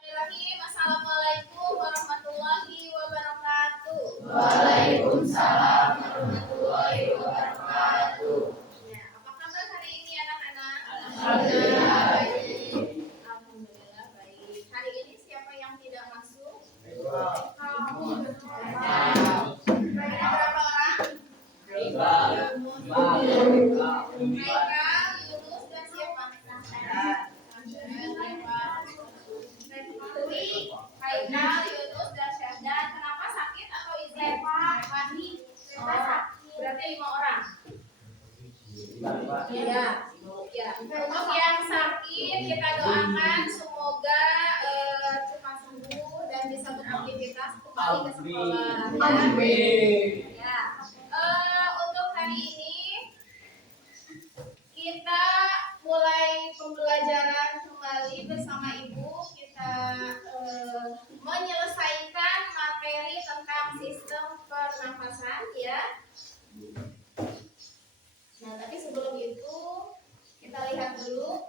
Bismillahirrahmanirrahim. Assalamualaikum warahmatullahi wabarakatuh. Waalaikumsalam warahmatullahi wabarakatuh. Ya, apa kabar hari ini anak-anak? Alhamdulillah baik. Alhamdulillah baik. Hari ini siapa yang tidak masuk? Berapa orang? Haikal, Yunus, dan siapa? Dewi, Haikal, Yunus, dan Syahdan. Kenapa sakit atau izin? Berarti 5 orang. Ya. Untuk yang sakit kita doakan semoga cepat sembuh dan bisa beraktivitas kembali ke sekolah. Amin. Ya. Untuk hari ini kita mulai pembelajaran kembali bersama Ibu. Kita menyelesaikan materi tentang sistem pernafasan ya. Nah, tapi sebelum itu kita lihat dulu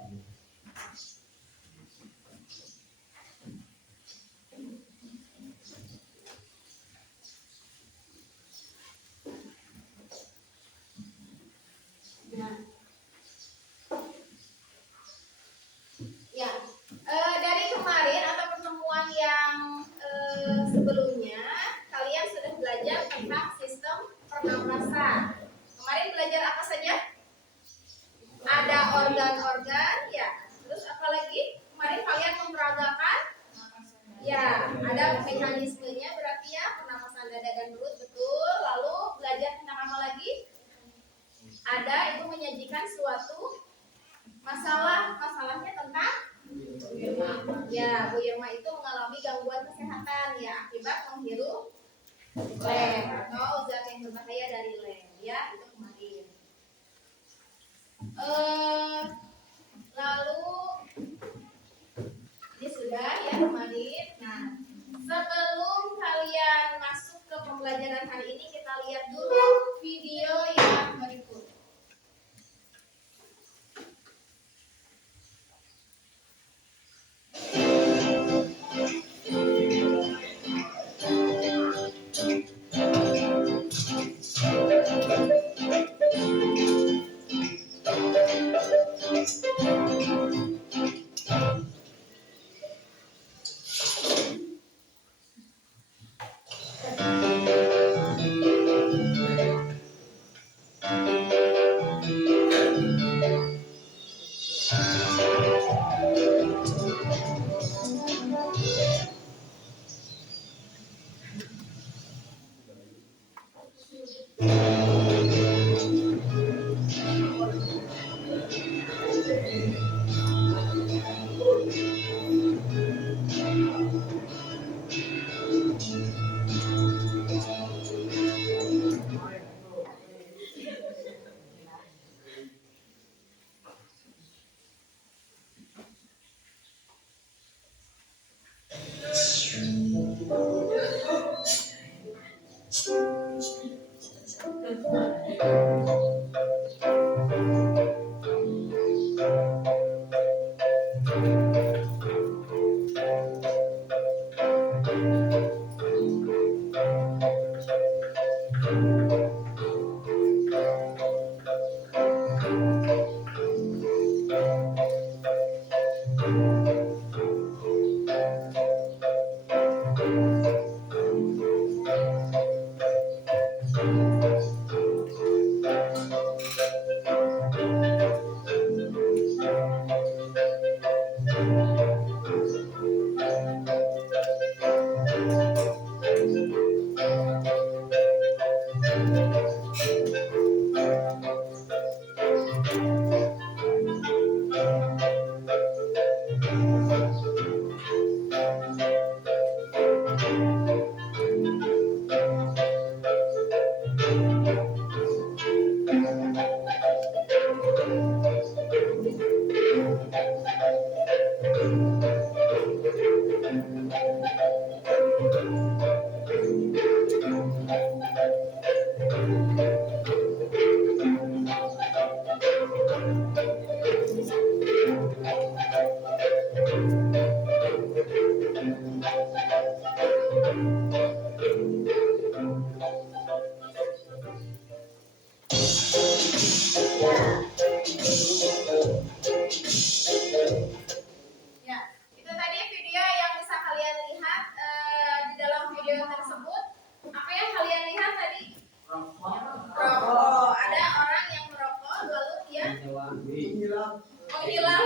dari kemarin atau pertemuan yang sebelumnya kalian sudah belajar tentang sistem pernapasan. Kemarin belajar apa saja? Ada organ-organ ya. Terus apa lagi? Kemarin kalian memperagakan ya, ada mekanismenya berarti ya, pernapasan dada dan perut, betul. Lalu belajar tentang apa lagi? Ada itu menyajikan suatu masalahnya tentang ya, Bu Irma itu mengalami gangguan kesehatan ya akibat menghirup lem atau zat yang berbahaya dari lem ya, itu kemarin. Lalu ini sudah ya kemarin. Nah, sebelum kalian masuk ke pembelajaran hari ini, kita lihat dulu video yang berikut. Ya, itu tadi video yang bisa kalian lihat. Di dalam video tersebut, apa yang kalian lihat tadi? Rokok. Ada orang yang merokok, lalu dia menghilang.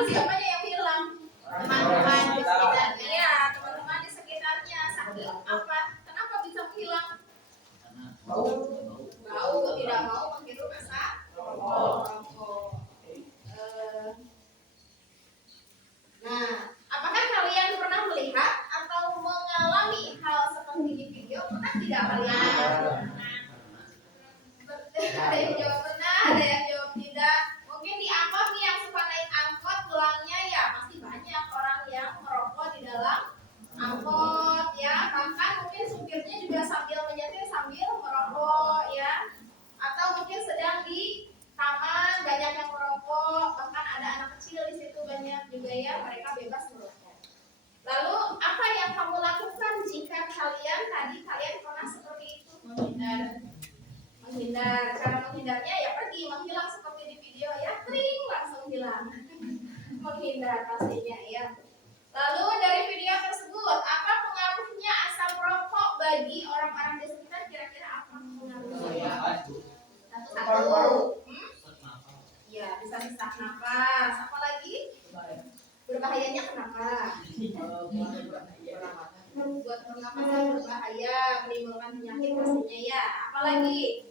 Siapanya yang hilang? Teman-teman di sekitarnya. Iya, teman-teman di sekitarnya. Saking apa? Kenapa bisa menghilang? Bau, tidak mau menghirup asap rokok. Nah, apakah kalian pernah melihat atau mengalami hal seperti di video? Pernah tidak kalian? Ada yang jawab pernah, ada yang jawab tidak. Mungkin di angkot nih yang suka naik angkot pulangnya ya masih banyak orang yang merokok di dalam angkot ya. Bahkan mungkin supirnya juga sambil menyetir sambil merokok ya. Atau mungkin sedang di taman banyak yang merokok, bahkan ada anak kecil di situ banyak juga ya, mereka bebas merokok. Lalu apa yang kamu lakukan jika kalian pernah seperti itu? Menghindar. Cara menghindarnya ya pergi, menghilang seperti di video ya, tring langsung hilang. Menghindar pastinya ya. Lalu dari video tersebut, apa pengaruhnya asap rokok bagi orang-orang di sekitar? Kira-kira apa pengaruhnya? Satu. Ya, bisa sesak napas. Apa lagi? Berbahayanya kenapa? Buat pernapasan berbahaya, menimbulkan penyakit pastinya ya. Apalagi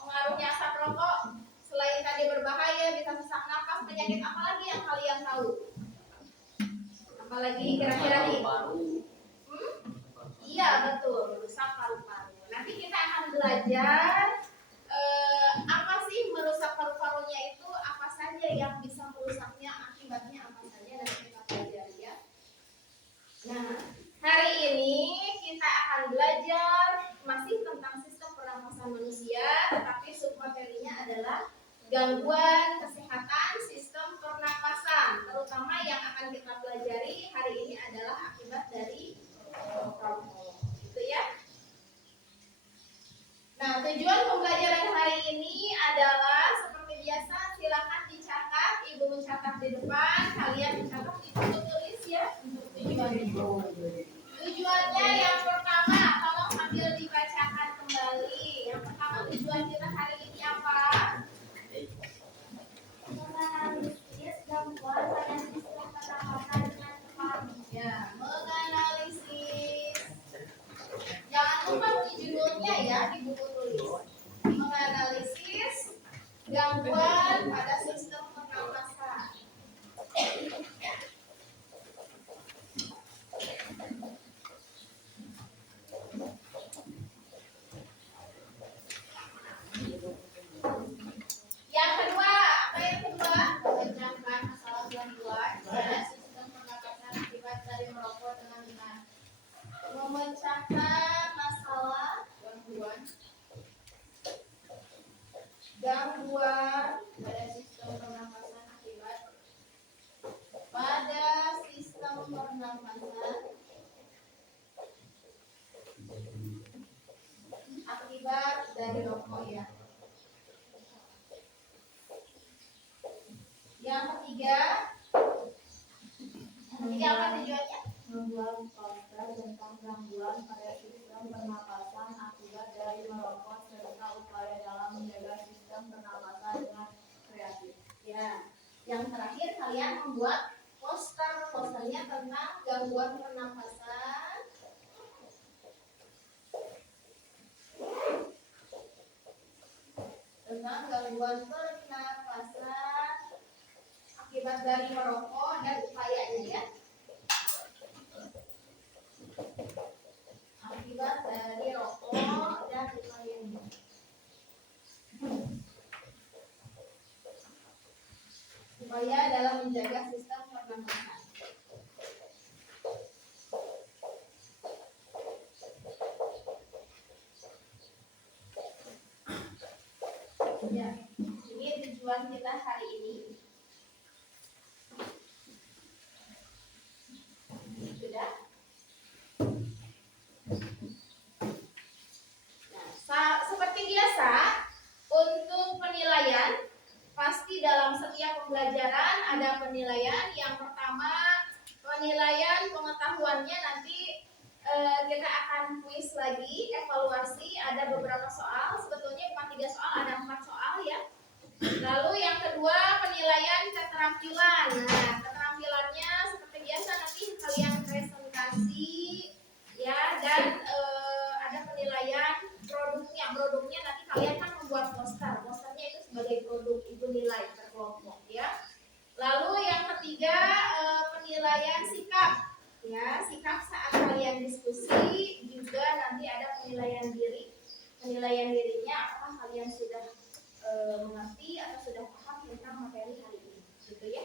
pengaruhnya asap rokok selain tadi berbahaya, bisa sesak napas, penyakit apalagi yang kalian tahu? Apalagi kira-kira nih? Iya betul, merusak paru-paru. Nanti kita akan belajar apa sih merusak paru-parunya itu, apa saja yang bisa merusaknya, akibatnya apa saja, nanti kita pelajari ya. Nah, hari ini kita akan belajar masih tentang sistem pernapasan manusia, tetapi submaterinya adalah gangguan kesehatan sistem pernapasan. Terutama yang akan kita pelajari hari ini adalah akibat dari rokok, gitu ya. Nah, tujuan pembelajaran hari ini adalah seperti biasa, silakan dicatat, ibu mencatat di depan, kalian mencatat di buku tulis ya. Tujuannya yang pertama, tolong sambil dibacakan kembali. Yang pertama tujuan kita hari ini apa? Menganalisis gangguan pada sistem pernapasan dengan tepat. Ya, menganalisis. Jangan lupa di judulnya ya, di buku tulis. Menganalisis gangguan pada sistem pernapasan. Yang kedua, apa yang kedua? Memecahkan masalah gangguan pada sistem pernapasan akibat dari merokok dengan benar. Memecahkan masalah gangguan pada sistem pernapasan akibat dari rokok ya. Yang ketiga apa tujuannya? Membuat poster tentang gangguan pada sistem pernapasan akibat dari merokok serta upaya dalam menjaga sistem pernapasan dengan kreatif. Ya, yang terakhir kalian membuat posternya tentang gangguan pernapasan akibat dari merokok dan upayanya ya. Akibat dari rokok dan upayanya. Upaya dalam menjaga sistem pernapasan. Ya, ini tujuan kita hari ini. ada penilaian. Yang pertama penilaian pengetahuannya nanti kita akan kuis lagi, evaluasi, ada beberapa soal, sebetulnya bukan 3 soal, ada 4 soal ya. Lalu yang kedua penilaian keterampilan. Nah, keterampilannya seperti biasa nanti kalian presentasi ya, dan ada penilaian produknya. Produknya nanti kalian kan membuat poster. Posternya itu sebagai produk, itu nilai berkelompok ya. Lalu yang ketiga penilaian sikap. Ya, sikap saat kalian diskusi, juga nanti ada penilaian diri. Penilaian dirinya apakah kalian sudah mengerti atau sudah paham tentang materi hari ini, gitu ya.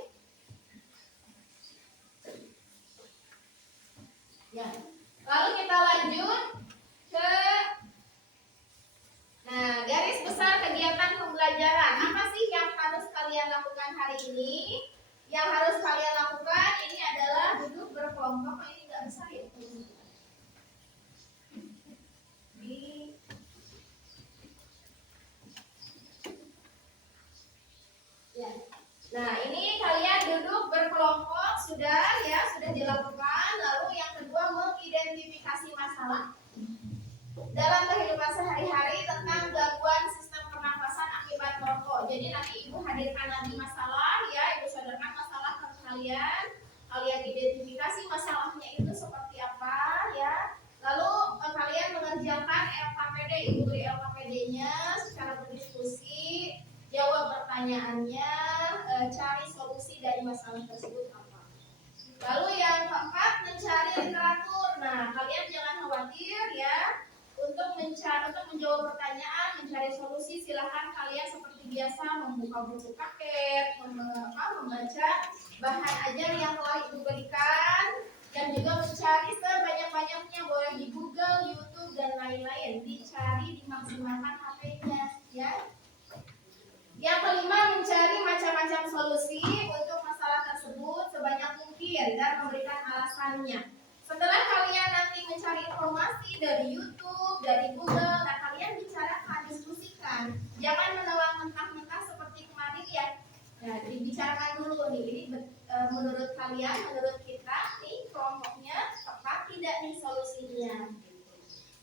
Ya. Lalu kita lanjut ke garis besar kegiatan pembelajaran. Apa sih yang harus kalian lakukan hari ini? Yang harus kalian lakukan ini adalah duduk berkelompok. Ini nggak besar ya? Ya. Nah, ini kalian duduk berkelompok sudah ya, sudah dilakukan. Lalu yang kedua mengidentifikasi masalah dalam kehidupan sehari-hari tentang gangguan sistem pernafasan akibat merokok. Jadi nanti Ibu hadirkan lagi masalah ya, Ibu sodorkan masalah ke kalian. Kalian identifikasi masalahnya itu seperti apa ya. Lalu kalian mengerjakan LKPD, Ibu beri LKPD-nya secara berdiskusi, jawab pertanyaannya, cari solusi dari masalah tersebut apa. Lalu yang keempat mencari literatur. Nah, kalian jangan khawatir ya. Untuk menjawab pertanyaan, mencari solusi, silahkan kalian seperti biasa membuka buku paket, membaca bahan ajar yang telah Ibu berikan, dan juga mencari sebanyak-banyaknya, boleh di Google, YouTube, dan lain-lain. Dicari, dimaksimalkan HP-nya ya. Yang kelima mencari macam-macam solusi untuk masalah tersebut sebanyak mungkin dan memberikan alasannya. Setelah kalian nanti mencari informasi dari YouTube, dari Google, nah kalian bicarakan, diskusikan. Jangan menelan mentah-mentah seperti kemarin ya. Nah, dibicarakan dulu nih, ini menurut kalian, menurut kita nih kelompoknya tepat tidak nih solusinya.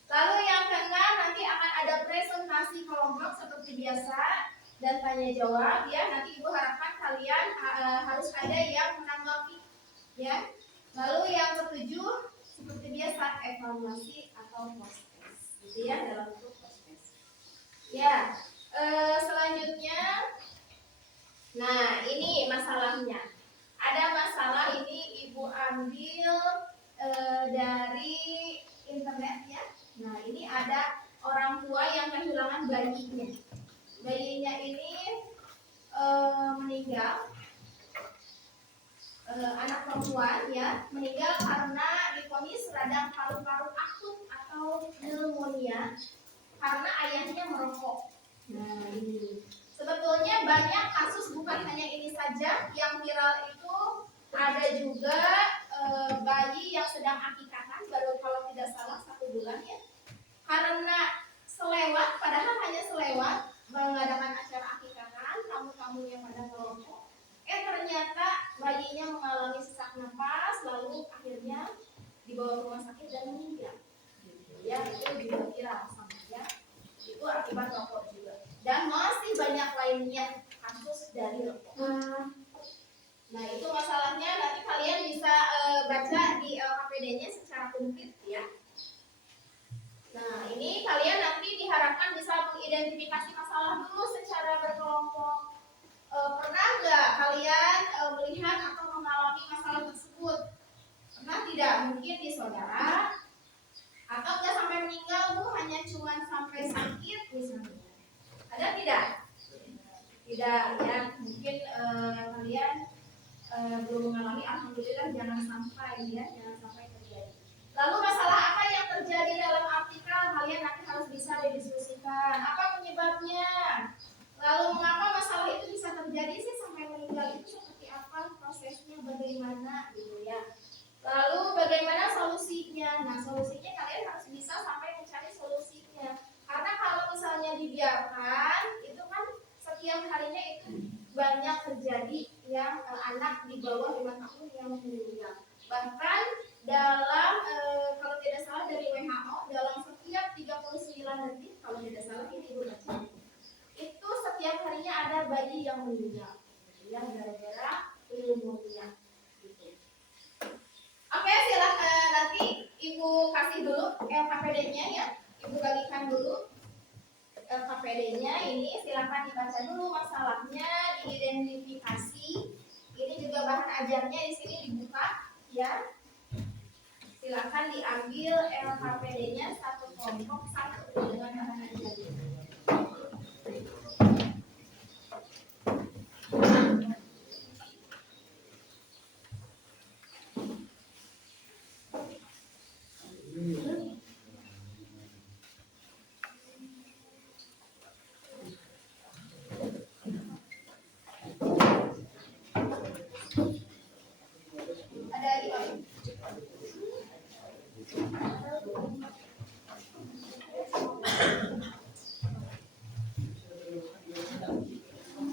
Lalu yang keenam nanti akan ada presentasi kelompok seperti biasa dan tanya jawab ya. Nanti Ibu harapkan kalian harus ada yang menanggapi ya. Lalu yang ketujuh seperti biasa evaluasi atau post-test, gitu ya, dalam bentuk post-test. Ya, selanjutnya, nah ini masalahnya. Ada masalah ini Ibu ambil dari internet ya. Nah ini ada orang tua yang kehilangan bayinya. Bayinya ini meninggal. Anak perempuan ya meninggal karena divonis radang paru-paru akut atau pneumonia karena ayahnya merokok. Nah ini sebetulnya banyak kasus, bukan hanya ini saja yang viral itu, ada juga bayi yang sedang akikatan baru kalau tidak salah 1 bulan ya, karena selewat, padahal hanya selewat mengadakan acara akikatan, tamu-tamunya pada merokok. Ternyata bayinya mengalami sesak napas, lalu akhirnya dibawa ke rumah sakit dan meninggal. Ya, itu juga viral sama ya. Itu akibat rokok juga. Dan masih banyak lainnya kasus dari rokok. Nah, itu masalahnya nanti kalian bisa baca di LKPD-nya secara komplit ya. Nah, ini kalian nanti diharapkan bisa mengidentifikasi masalah dulu secara berkelompok. Pernah nggak kalian melihat atau mengalami masalah tersebut? Pernah tidak? Mungkin di saudara, atau nggak sampai meninggal tuh, hanya cuma sampai sakit misalnya. Ada tidak? Tidak ya. Mungkin kalian belum mengalami. Alhamdulillah jangan sampai ya, jangan sampai terjadi. Lalu masalah apa yang terjadi dalam artikel? Kalian nanti harus bisa didiskusikan. Apa penyebabnya? Lalu mengapa masalah itu bisa terjadi sih sampai meninggal, itu seperti apa prosesnya, bagaimana gitu ya. Lalu bagaimana solusinya? Nah solusinya kalian harus bisa sampai mencari solusinya. Karena kalau misalnya dibiarkan, itu kan setiap harinya itu banyak terjadi yang anak anak di bawah 5 tahun yang meninggal. Bahkan dalam kalau tidak salah dari WHO, dalam setiap 39 detik, kalau tidak salah ini Ibu baca, itu setiap harinya ada bayi yang meninggal yang gara-gara pneumonia gitu. Oke, silakan nanti Ibu kasih dulu LKPD-nya ya. Ibu bagikan dulu LKPD-nya ini, silakan dibaca dulu masalahnya, diidentifikasi. Ini juga bahan ajarnya di sini dibuka ya. Silakan diambil LKPD-nya satu kelompok satu dengan bahan ajarnya.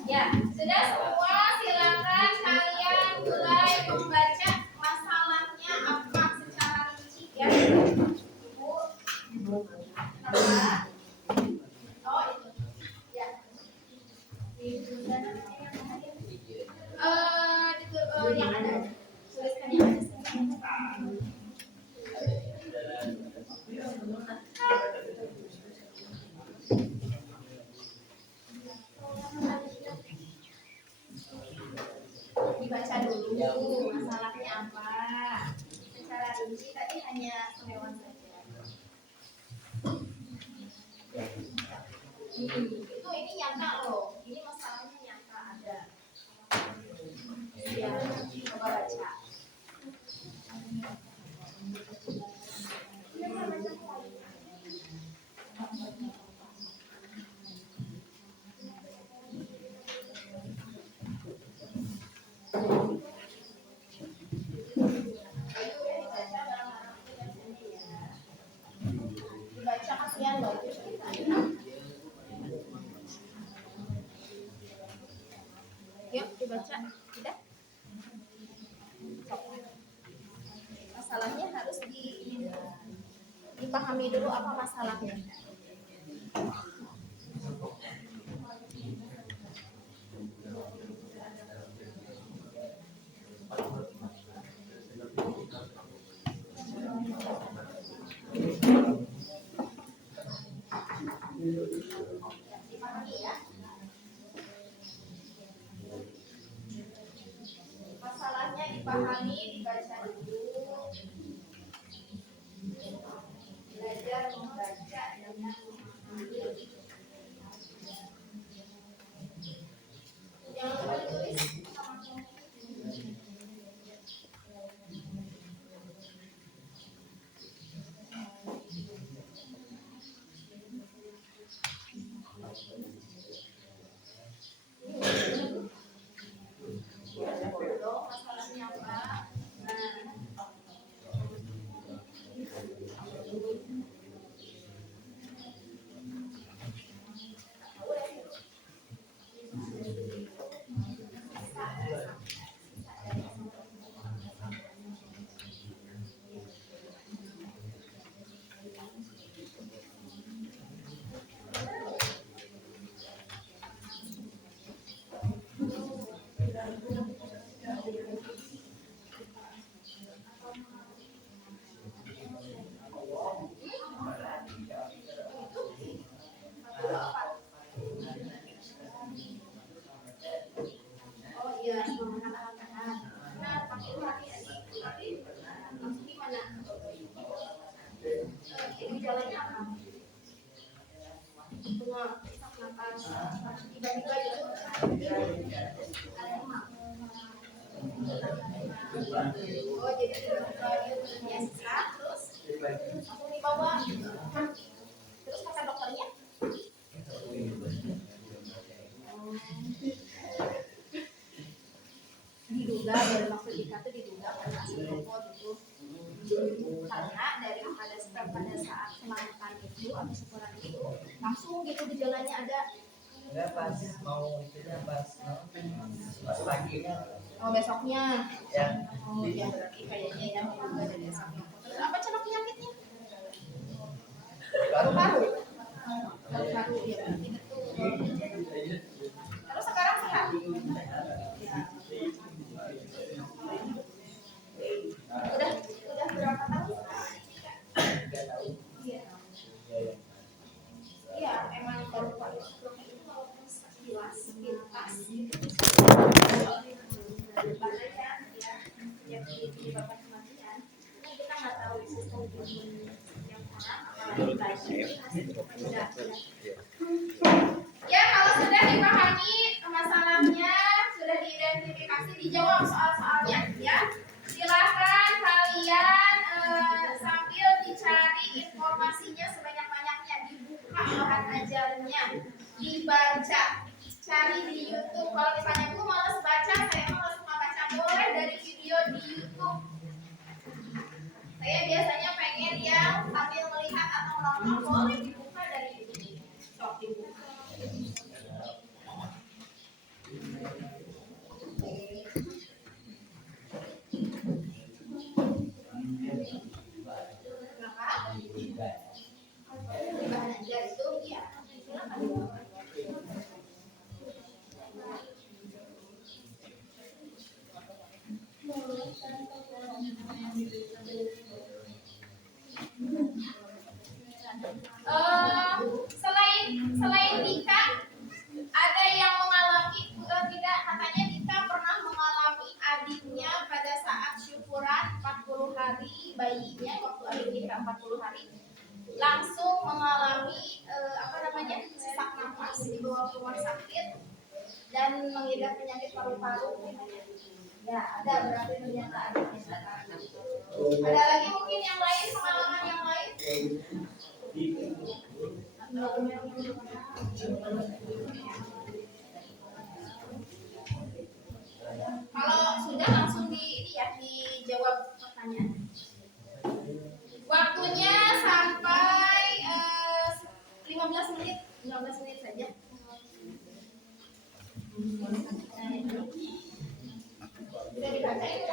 Ya, sudah semua, silakan kalian mulai membaca masalahnya apa secara rinci ya. Ibu, apa? Oh itu, ya. Yang ada, tuliskan yang ada. Dibaca dulu masalahnya apa. Secara rinci tadi hanya hewan saja. Itu ini nyata loh. Ini masalahnya nyata ada. Ya, coba baca. Dibaca kasihan loh ceritanya. Yuk dibaca, tidak? Masalahnya harus dipahami dulu apa masalahnya. Dipahami ya. Masalahnya dipahami, dibaca dulu. Belajar membaca dengan memahami. Jangan lupa ditulis. Masalahnya apa? Oh iya, semangat anak-anak. Nah, pakai hati-hati. Maksud gimana? Ini jalannya apa? Bunga, isak napas. Tiba-tiba gitu. Ada emak. Oh, jadi tiba-tiba dia sesak, terus langsung dibawa. Terus kata dokternya? Diduga, dari maksud Dika itu diduga karena asam rokok gitu. Karena pada saat selamatan itu atau syukuran itu langsung gitu gejalanya ada. Enggak, pas mau itunya pas paginya Oh, besoknya. Ya. Oh, ya berarti kayaknya ya juga dari asam lambung. Terus apa cara penyakitnya? Paru-paru. Paru-paru ya berarti betul. Terus sekarang sehat? Ya. Udah berapa tahun? Iya. Iya, emang paru-paru itu walaupun sekilas pintas bahaya ya, jadi menyebabkan kematian. Karena kita nggak tahu sistem imun yang kurang, apalagi bayi. Ya, kalau sudah dipahami masalahnya, sudah diidentifikasi, dijawab soal-soalnya, ya. Silakan kalian sambil dicari informasinya sebanyak-banyaknya, dibuka bahan ajarnya, dibaca, cari di YouTube. Kalau misalnya Bu malas baca, saya malas suka baca, boleh dari video di YouTube. Saya biasanya pengen yang sambil melihat atau nonton, boleh dibuka dari YouTube. Sok dibuka. Bahan ajar itu ya, silakan. Selain Dika, ada yang mengalami tidak, katanya Dika pernah mengalami adiknya pada saat syukuran 40 hari bayinya, waktu adiknya 40 hari langsung mengalami sesak nafas, dibawa ke rumah sakit dan mengidap penyakit paru-paru. Ya, ada berarti ternyata adiknya sekarang. Ada lagi mungkin yang lain, pengalaman yang lain? Kalau sudah langsung dijawab pertanyaan. Waktunya sampai 15 menit saja. Sudah dibaca itu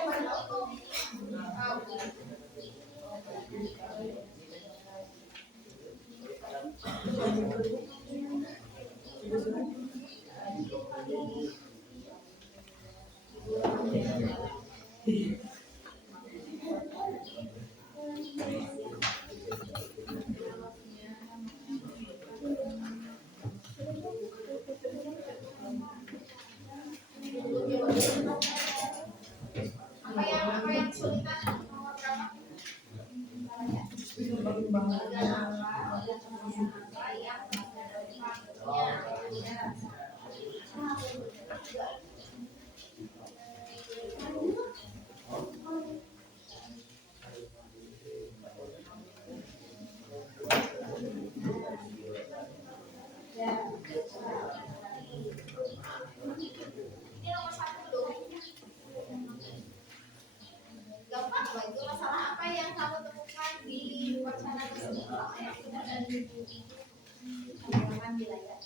apa yang kesulitan nomor berapa? Ini nomor 1 dulu. Gampang kok, itu masalah apa yang kamu temukan di wacana tersebut, apa yang sudah dari teman-teman bila ya.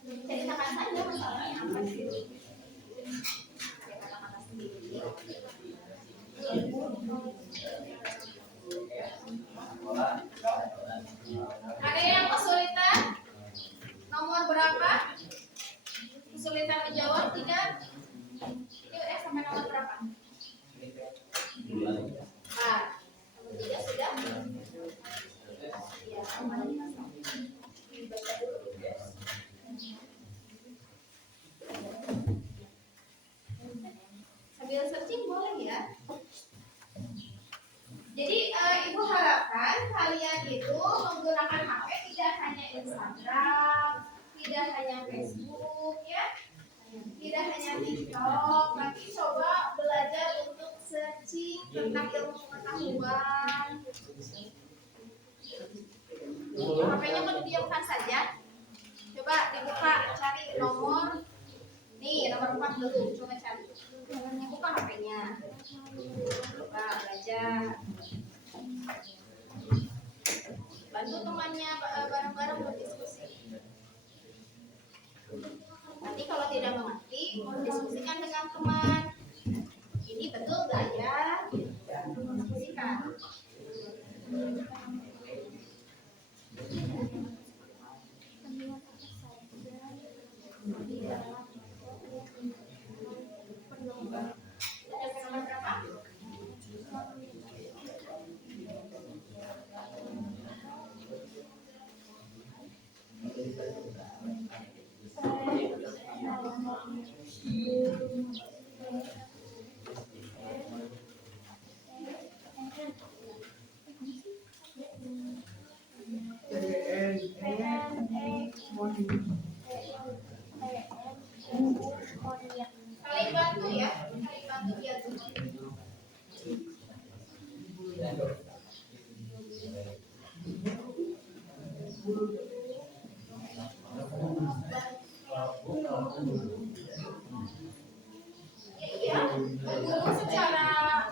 Ceritakan saja masalahnya apa sih? Kata-kata sendiri. Ada yang kesulitan? Nomor berapa? Kesulitan menjawab tidak? Ini udah sampai nomor berapa? 4. Nomor 3 sudah? Ya, dibaca dulu. Sambil searching boleh ya. Jadi Ibu harapkan kalian itu menggunakan HP tidak hanya Instagram, tidak hanya Facebook ya, tidak hanya TikTok, tapi coba belajar untuk searching tentang ilmu pengetahuan. HP-nya mau didiamkan saja. Coba dibuka, cari nomor. Nih, nomor 4 dulu, coba cari. Buka HP-nya. Coba belajar. Bantu temannya bareng-bareng berdiskusi. Nanti kalau tidak mengerti, diskusi membunuh secara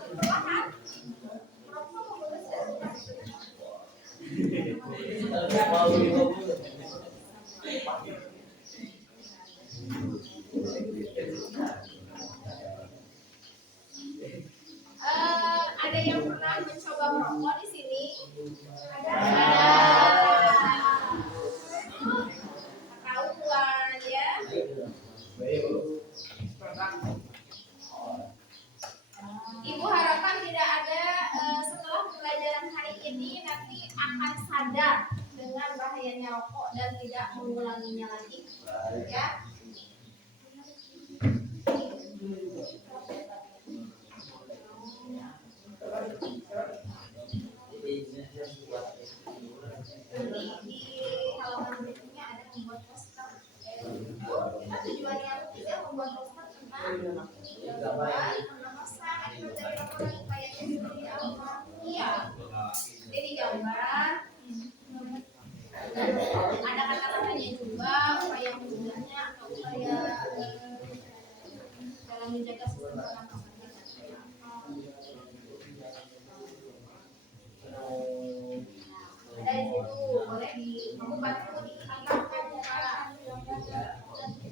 perlahan. Merokok membunuh secara ada yang pernah mencoba merokok di sini? Ada. Ketahuan ya. Ibu harapkan tidak ada setelah pembelajaran hari ini nanti akan sadar dengan bahayanya rokok dan tidak mengulanginya lagi. Ya. Nanti di halaman berikutnya ada membuat poster. Kita tujuannya tidak membuat poster tentang pernapasan akibat dari rokok dan upayanya seperti apa. Iya. Jadi gambar. Ada kata-katanya juga, upaya mencegahnya atau upaya dalam menjaga sistem pernapasan. Dari situ boleh kamu bantu diangkat ke muka.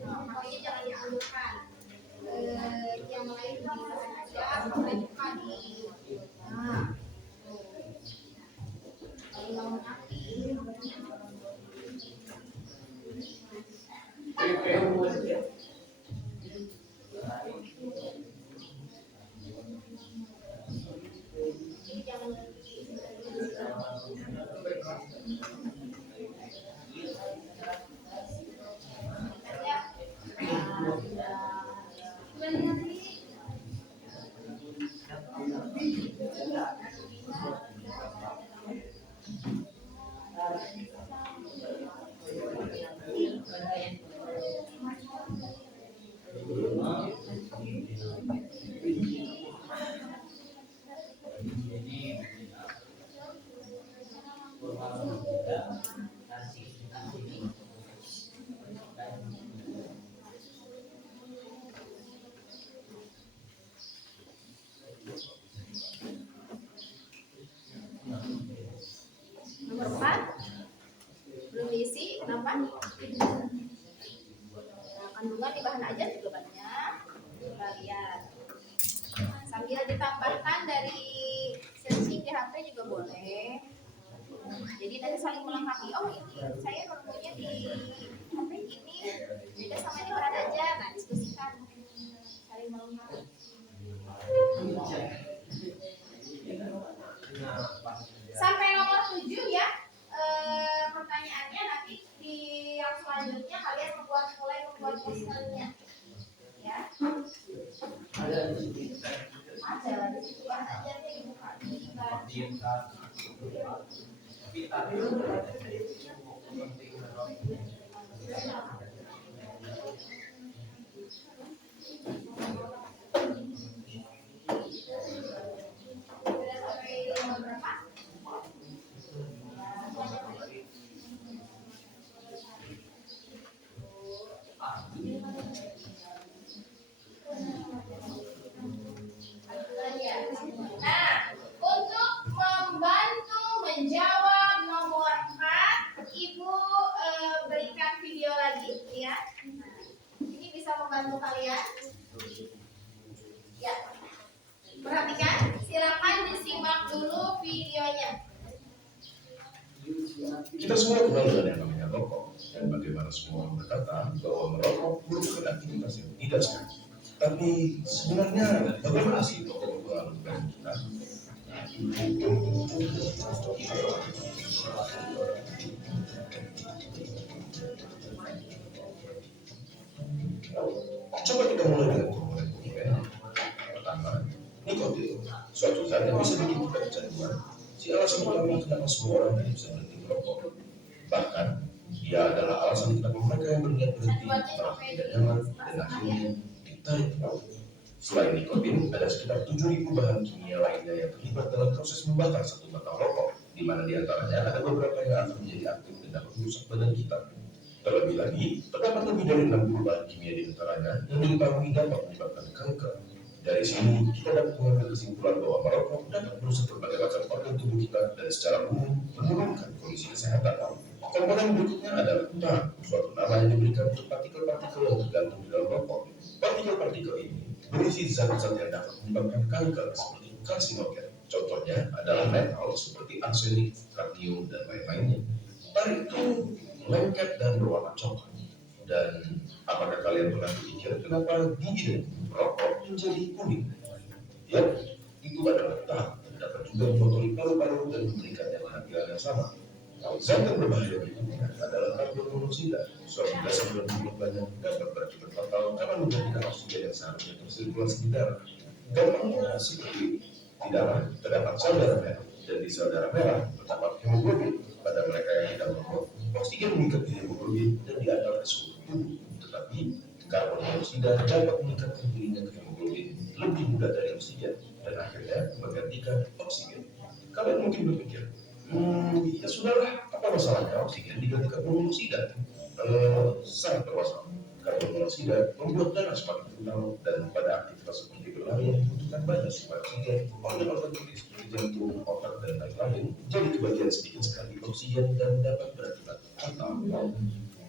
Pokoknya jangan dialurkan. Yang lain ditahan aja, sampai muka di. Nah, kalau bangun api. Ini jangan nomor 4 belum diisi, kenapa? Nah, kandungan di bahan ajar juga banyak. Kita lihat sambil ditambahkan dari searching di HP juga boleh. Jadi nanti saling melengkapi. Oh ini saya menemunya di HP ini beda sama di bahan ajar. Nah diskusikan, saling melengkapi. Sampai nomor 7 ya. Pertanyaannya nanti di yang selanjutnya kalian mulai membuat posternya. Ya. Ada di situ bahan ajarnya dibuka. Nah, untuk membantu menjawab nomor 4, Ibu berikan video lagi ya. Ini bisa membantu kalian. Ya. Perhatikan, silakan disimak dulu videonya. Kita semua kenal dengan yang namanya rokok, dan bagaimana semua orang berkata bahwa merokok merupakan aktivitas yang tidak sehat. Tapi sebenarnya bagaimana sih rokok berpengaruh bagi kita? Coba kita mulai dengan komponen komponen. Pertama, nikotin, suatu zat yang bisa bikin kita kecanduan. Si alasan utama kenapa semua orang tidak bisa berhenti merokok. Bahkan, dia adalah alasan kenapa mereka yang berniat berhenti merasa tidak nyaman dan akhirnya ditarik ke bawah. Selain nikotin, ada sekitar 7.000 bahan kimia lainnya yang terlibat dalam proses membakar satu batang rokok, di mana diantaranya ada beberapa yang akan menjadi aktif dan dapat merusak badan kita. Terlebih lagi, terdapat lebih dari 60 bahan kimia di antaranya yang diketahui dapat menyebabkan kanker, Dari sini kita dapat mengambil kesimpulan bahwa merokok dapat merusak berbagai macam organ tubuh kita dan secara umum menurunkan kondisi kesehatan. Komponen berikutnya adalah utang, suatu nama yang diberikan untuk partikel-partikel yang tergantung di dalam rokok. Partikel-partikel ini berisi zat-zat yang dapat menyebabkan kanker seperti karsinogen. Contohnya adalah metal seperti arsenik, kadmium, dan lain-lainnya. Tar itu lengket dan berwarna coklat. Dan apakah kalian pernah berpikir kenapa gigi dan rokok menjadi kuning? Ya, itu adalah tar yang dapat juga mengotori paru-paru dan memberikannya penampilan yang sama. Zat yang berbahaya berikutnya adalah karbon monoksida. Suatu gas yang berjumlah banyak dapat berakibat fatal karena menjadikan oksigen yang seharusnya bersirkulasi di darah. Gampangnya seperti di darah terdapat sel darah merah, dan di sel darah merah terdapat hemoglobin. Pada mereka yang tidak merokok, oksigen mengikat di hemoglobin dan diantar ke seluruh tubuh. Tetapi karbon monoksida dapat mengikatkan dirinya ke hemoglobin lebih mudah dari oksigen dan akhirnya menggantikan oksigen. Kalian mungkin berpikir, ya sudahlah, apa masalahnya oksigen diganti karbon monoksida? Sangat bermasalah. Karbon monoksida membuat darah semakin kental dan pada aktivitas seperti berlari yang membutuhkan banyak sumber oksigen, organ-organ tubuh seperti jantung, otak, dan lain-lain jadi kebagian sedikit sekali oksigen dan dapat berakibat fatal.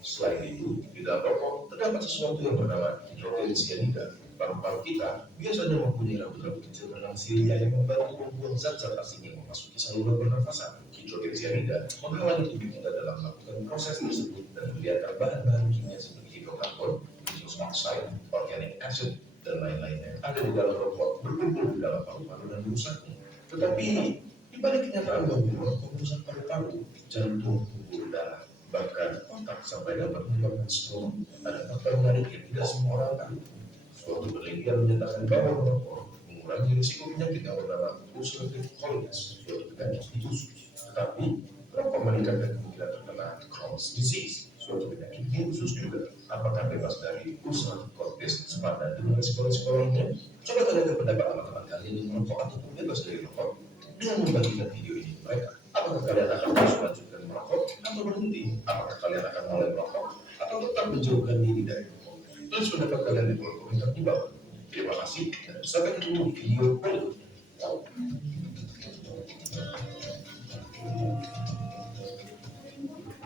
Selain itu, di dalam rokok terdapat sesuatu yang bernama hidrogen cyanida. Paru-paru kita biasanya mempunyai rambut-rambut kecil bernama silia yang membantu membuang zat-zat asing yang memasuki saluran pernafasan. Hidrogen cyanida menghalangi tubuh kita dalam melakukan proses tersebut dan membiarkan bahan-bahan kimia seperti hidrokarbon, nitrous oxide, organic acid, dan lain-lainnya yang ada di dalam rokok berkumpul di dalam paru-paru dan merusaknya. Tetapi di balik kenyataan bahwa rokok merusak paru-paru, jantung, pembuluh darah, bahkan otak sampai dapat menyebabkan stroke, ada faktor menarik yang tidak semua orang tahu. Suatu penelitian menyatakan bahwa merokok mengurangi risiko penyakit yang bernama ulcerative colitis, suatu penyakit di usus. Tetapi merokok meningkatkan kemungkinan terkena Crohn's disease, suatu penyakit di usus juga. Apakah bebas dari ulcerative colitis sepadan dengan risiko-risiko lainnya? Coba tanyakan pendapat teman-teman kalian yang merokok ataupun bebas dari rokok dengan membagikan video ini ke mereka. Apakah kalian akan terus melanjutkan merokok atau berhenti? Apakah kalian akan mulai merokok atau tetap menjauhkan diri dari rokok? Tulis pendapat kalian di kolom komentar di bawah. Terima kasih dan sampai ketemu di video berikutnya.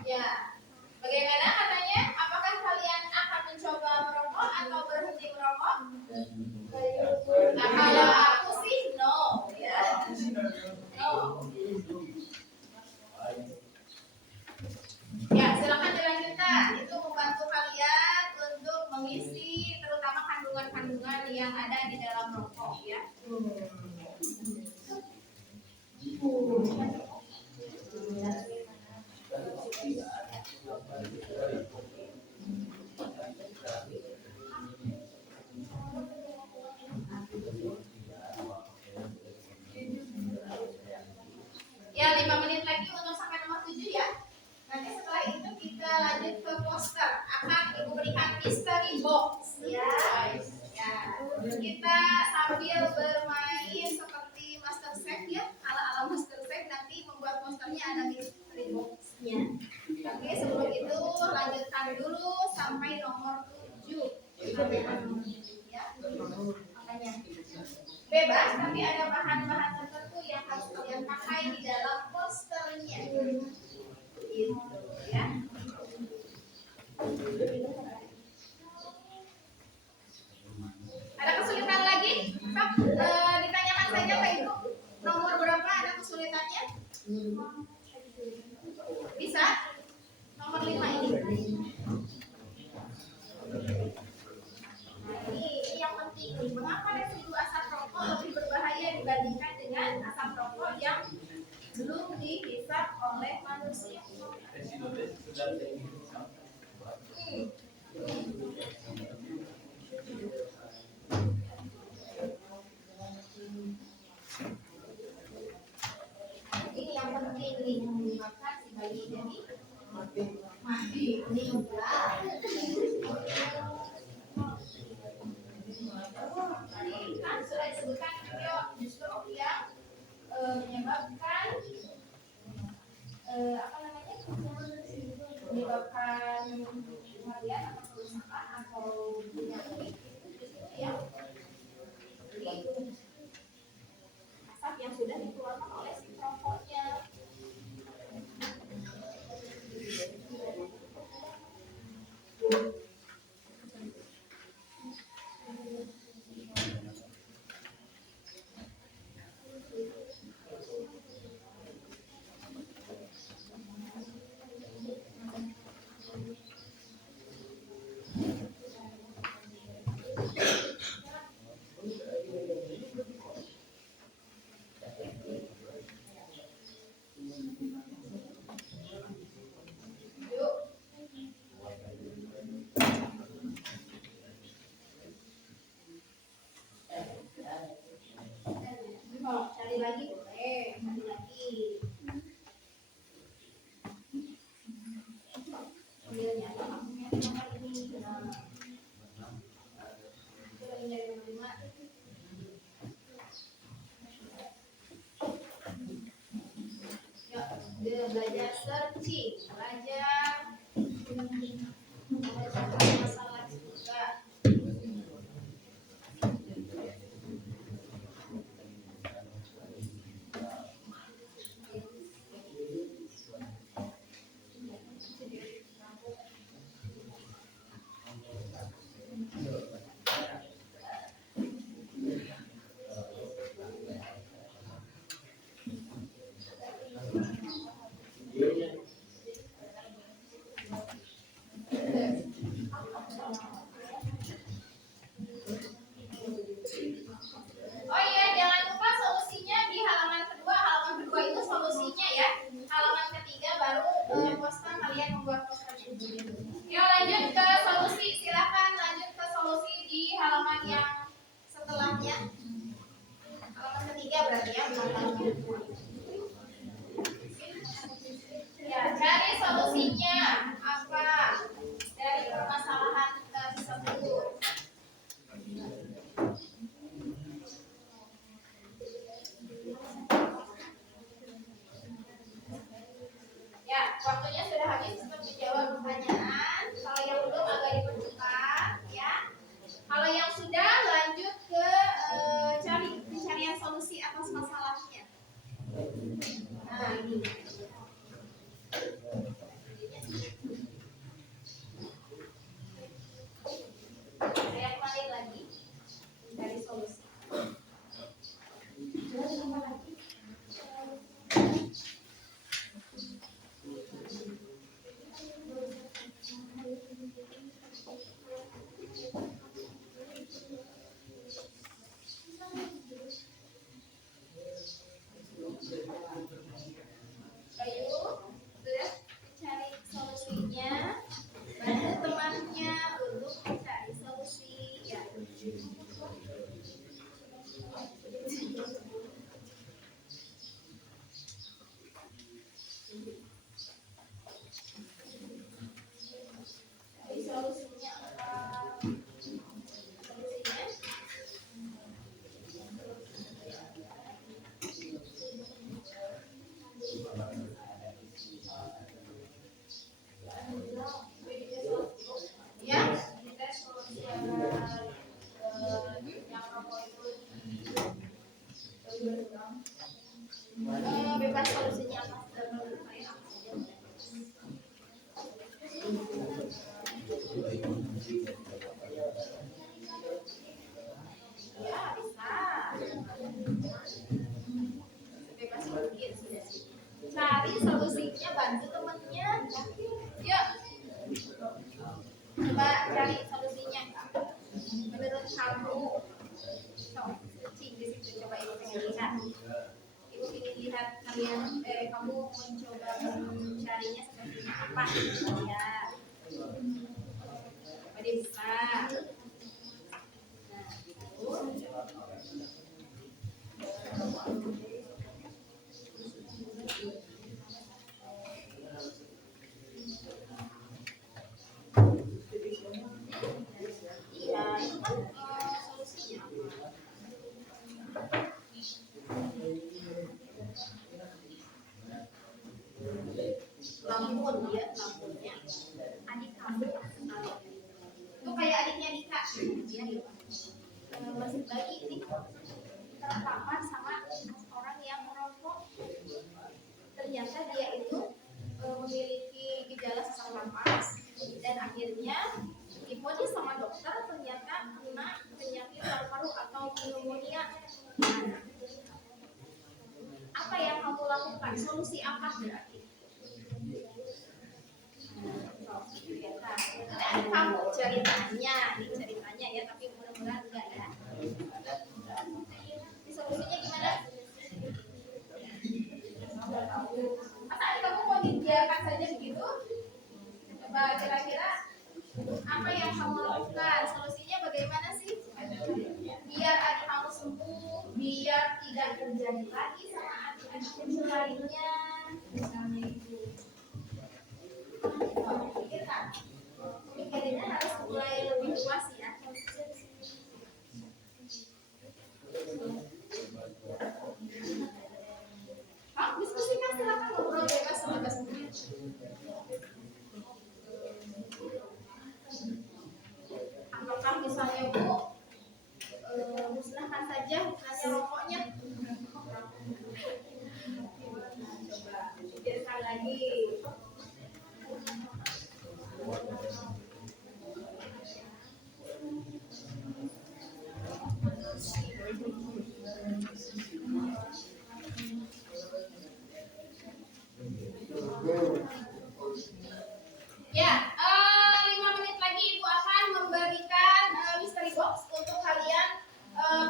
Ya, bagaimana katanya? Apakah kalian akan mencoba merokok atau berhenti merokok? Nah, kalau aku sih no, ya. No. Ya, silakan dilanjutkan. Itu membantu kalian untuk mengisi terutama kandungan-kandungan yang ada di dalam rokok, ya. Ya, 5 menit lagi untuk sampai nomor 7 ya. Nanti setelah itu kita lanjut ke poster. Akan Ibu berikan mystery box ya. Ya, kita sambil bermain seperti Master Chef ya. Ala-ala Master Chef nanti membuat posternya ada mystery box-nya. Oke, sebelum itu lanjutkan dulu sampai nomor 7. Ya. Makanya bebas, tapi ada bahan-bahan tertentu yang harus kalian pakai di dalam posternya. Gitu, ya. Ada kesulitan lagi? Sok, ditanyakan saja Pak Ibu. Nomor berapa ada kesulitannya? Bisa? Nomor 5 ini. Ini yang penting. Mengapa residu asap rokok lebih berbahaya dibandingkan dengan asap rokok yang belum dihisap oleh manusia? Ini yang penting nih, menyebabkan si bayi jadi mati. Ini enggak. Tadi kan sudah disebutkan video justru yang menyebabkan apa namanya? Menyebabkan kematian atau kerusakan atau penyakit itu justru yang di Sekali lagi boleh, sekali lagi. Ambilnya, nomor ini. Nah, coba ini dari nomor 5. Yuk, belajar searching, belajar memecahkan masalah juga. Oh iya, jangan lupa solusinya di halaman kedua. Halaman kedua itu solusinya ya. Halaman ketiga baru poster kalian membuat posternya. Yuk lanjut ke solusi. Silakan lanjut ke solusi di halaman yang setelahnya. Halaman ketiga berarti ya, bukan halaman kedua. Ya, cari solusinya apa dari permasalahan tersebut. Ya, waktunya sudah habis untuk menjawab pertanyaan. Kalau yang belum agak dipercepat, ya. Kalau yang sudah lanjut ke cari pencarian solusi atas masalahnya. Nah, ini. Saya kembali lagi dari solusi. Ayo, sudah mencari solusinya. Bantu temannya untuk mencari solusi. Ya. Cari solusinya apa? Solusinya? Ya, kita solusi yang rokok itu bebas solusinya apa? Ya, bisa. Bebas mungkin sudah. Cari solusinya, bantu temennya. Yuk. Coba cari solusinya. Menurut kamu, di situ coba ibu pengen lihat. Ibu ingin lihat kalian, kamu mencoba mencarinya seperti apa? Ya. Coba dia bisa. Nah, iya, itu kan solusinya apa? Lampun dia, lampunnya adik kamu itu kayak adiknya Dika dia masih lagi ini terpapar sama orang yang merokok. Ternyata dia itu memiliki gejala sesak napas dan akhirnya difonis sama dokter ternyata kena penyakit paru-paru atau pneumonia. Apa yang kamu lakukan? Solusi apa berarti? Nah, kamu ceritanya ya, tapi mudah-mudahan enggak ya. Solusinya gimana? Masa kamu mau dibiarkan saja begitu? Coba kira-kira apa yang kamu lakukan? Solusinya bagaimana sih? Biar adik kamu sembuh, biar tidak terjadi lagi sama adik-adik kecil lainnya, misalnya itu. Pikirkan, pemikirannya harus mulai lebih luas ya. Diskusikan, silakan ngobrol bebas bebas. Apakah misalnya Bu musnahkan saja hanya rokoknya? Coba pikirkan lagi. Ya, 5 menit lagi Ibu akan memberikan mystery box untuk kalian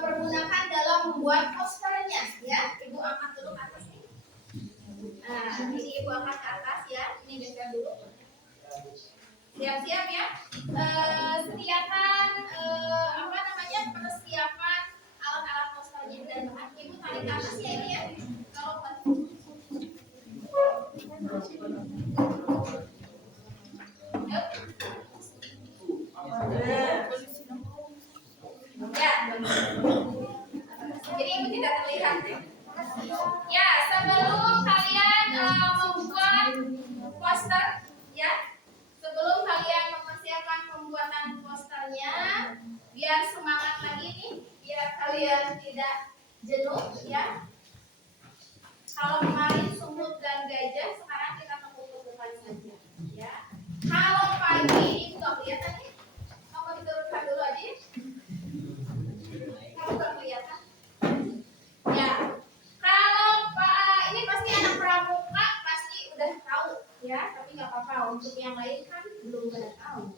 pergunakan dalam membuat posternya ya. Ibu angkat dulu ke atas nih. Nah, ini Ibu angkat ke atas ya. Ini geser dulu. Siap-siap ya. Sediakan persiapan alat-alat posternya dan Ibu tarik ke atas ya ini ya. Kalau ya, jadi Ibu tidak terlihat. Ya, sebelum kalian membuat poster, ya, sebelum kalian mempersiapkan pembuatan posternya, biar semangat lagi nih, biar kalian tidak jenuh, ya. Kalau kemarin sumut dan gajah, sekarang kita tepuk-tepukan saja, ya. Kalau pagi, Ibu nggak kelihatan nih, mau diturunkan dulu aja. Kamu nggak kelihatan? Ya, kalau ini pasti anak pramuka pasti udah tahu ya, tapi nggak apa-apa untuk yang lain kan belum pada tahu.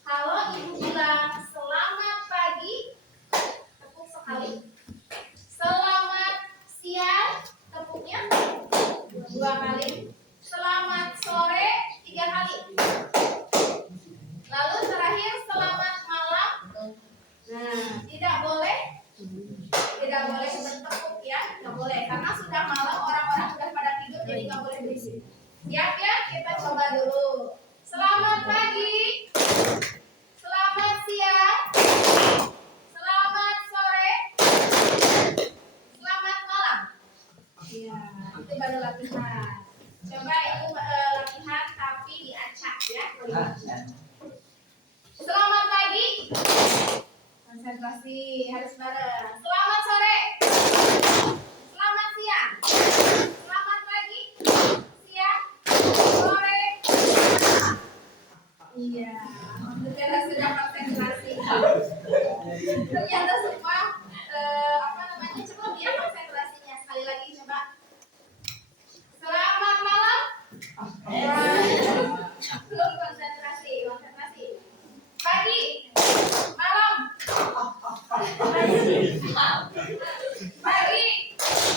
Kalau Ibu bilang selamat pagi, tepuk sekali. Selamat siang, tepuknya 2 kali. Selamat sore 3 kali. Lalu terakhir selamat malam. Nah, tidak boleh bertepuk ya, nggak boleh karena sudah malam, orang-orang sudah pada tidur, jadi nggak boleh berisik. Siap ya? Kita coba dulu. Selamat pagi, selamat siang, selamat sore, selamat malam. Ya, itu baru latihan. Coba Ibu latihan tapi diacak ya. Selamat pagi. Konsentrasi harus bareng. Selamat sore. Selamat siang. Selamat pagi. Siang. Sore. Iya. Ternyata sudah konsentrasi. Ternyata semua cepat ya konsentrasinya. Sekali lagi coba. Selamat malam. Belum konsentrasi. Pagi. Malam. Pagi,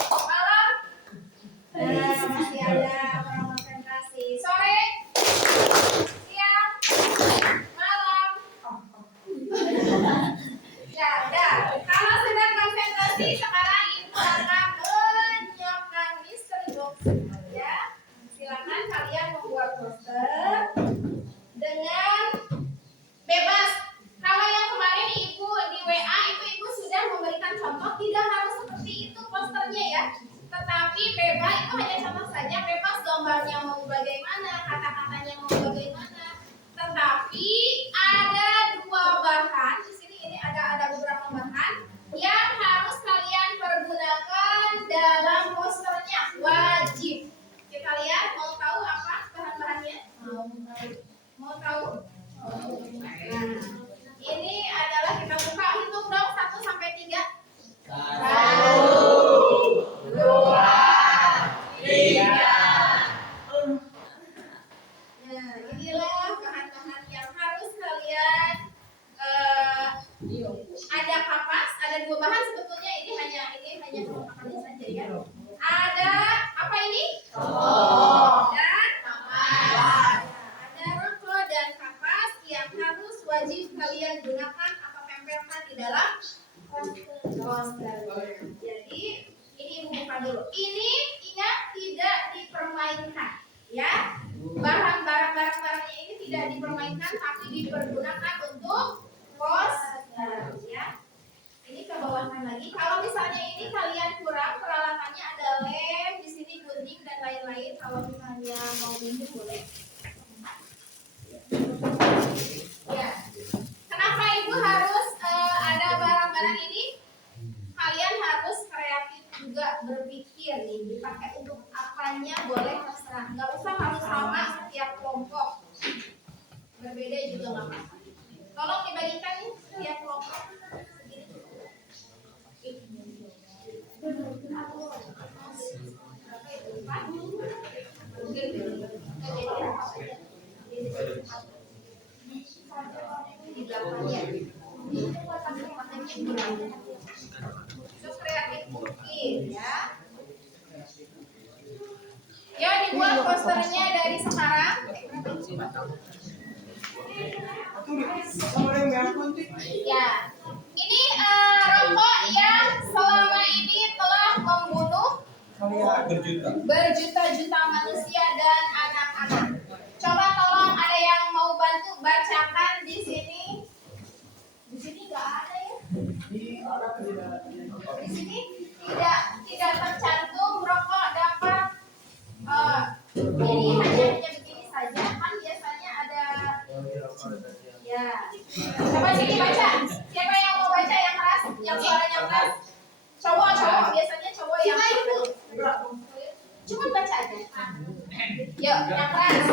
malam, masih ada orang konsentrasi. Sore, siang, malam. Ya, udah. Kalau sudah konsentrasi, sekarang Ibu akan menyiapkan mystery box. Ya, silakan kalian membuat poster dengan bebas. Kalau yang kemarin Ibu di WA itu Ibu sudah memberikan contoh, tidak harus seperti itu posternya ya. Tetapi bebas itu hanya contoh saja, bebas gambarnya mau bagaimana, kata-katanya mau bagaimana. Tetapi ada 2 bahan di sini, ini ada beberapa bahan yang harus kalian pergunakan dalam posternya, wajib. Kita lihat, mau tahu apa bahan-bahannya? Mau tahu? Nah, ini adalah kita buka, hitung dong 1 sampai 3. 1, 2, 3. Nah, inilah bahan-bahan yang harus kalian ada kapas, ada 2 bahan sebetulnya, ini hanya perlengkapannya saja ya. Ada apa ini? Dan kapas. Ada rokok dan kapas yang harus wajib kalian gunakan atau tempelkan di dalam poster. Jadi Jadi ini ibu buka dulu. Ini ingat tidak dipermainkan, ya. Barang-barangnya ini tidak dipermainkan, tapi dipergunakan untuk poster, ya. Ini ke bawahkan lagi. Kalau misalnya ini kalian kurang peralatannya, ada lem di sini, gunting dan lain-lain. Kalau misalnya mau pinjam boleh. Ya. Kenapa ibu harus ada barang-barang ini? Kalian harus kreatif juga berpikir nih, dipakai untuk apanya boleh terserah. Nggak usah harus sama setiap kelompok. Berbeda juga nggak apa-apa. Tolong dibagikan nih setiap kelompok. Di belakangnya kreatif mungkin, ya. Ya, dibuat posternya dari sekarang. Ya, ini rokok yang selama ini telah membunuh berjuta-juta manusia dan anak-anak. Coba tolong ada yang mau bantu bacakan di sini. Di sini nggak ada ya? Di sini tidak tercantum rokok dapat. Ini hanya begini saja. Kan biasanya ada. Ya. Coba sini baca. Siapa yang mau baca yang keras? Yang suaranya keras? Cowok biasanya cowok yang cuma baca aja. Yuk, yang keras.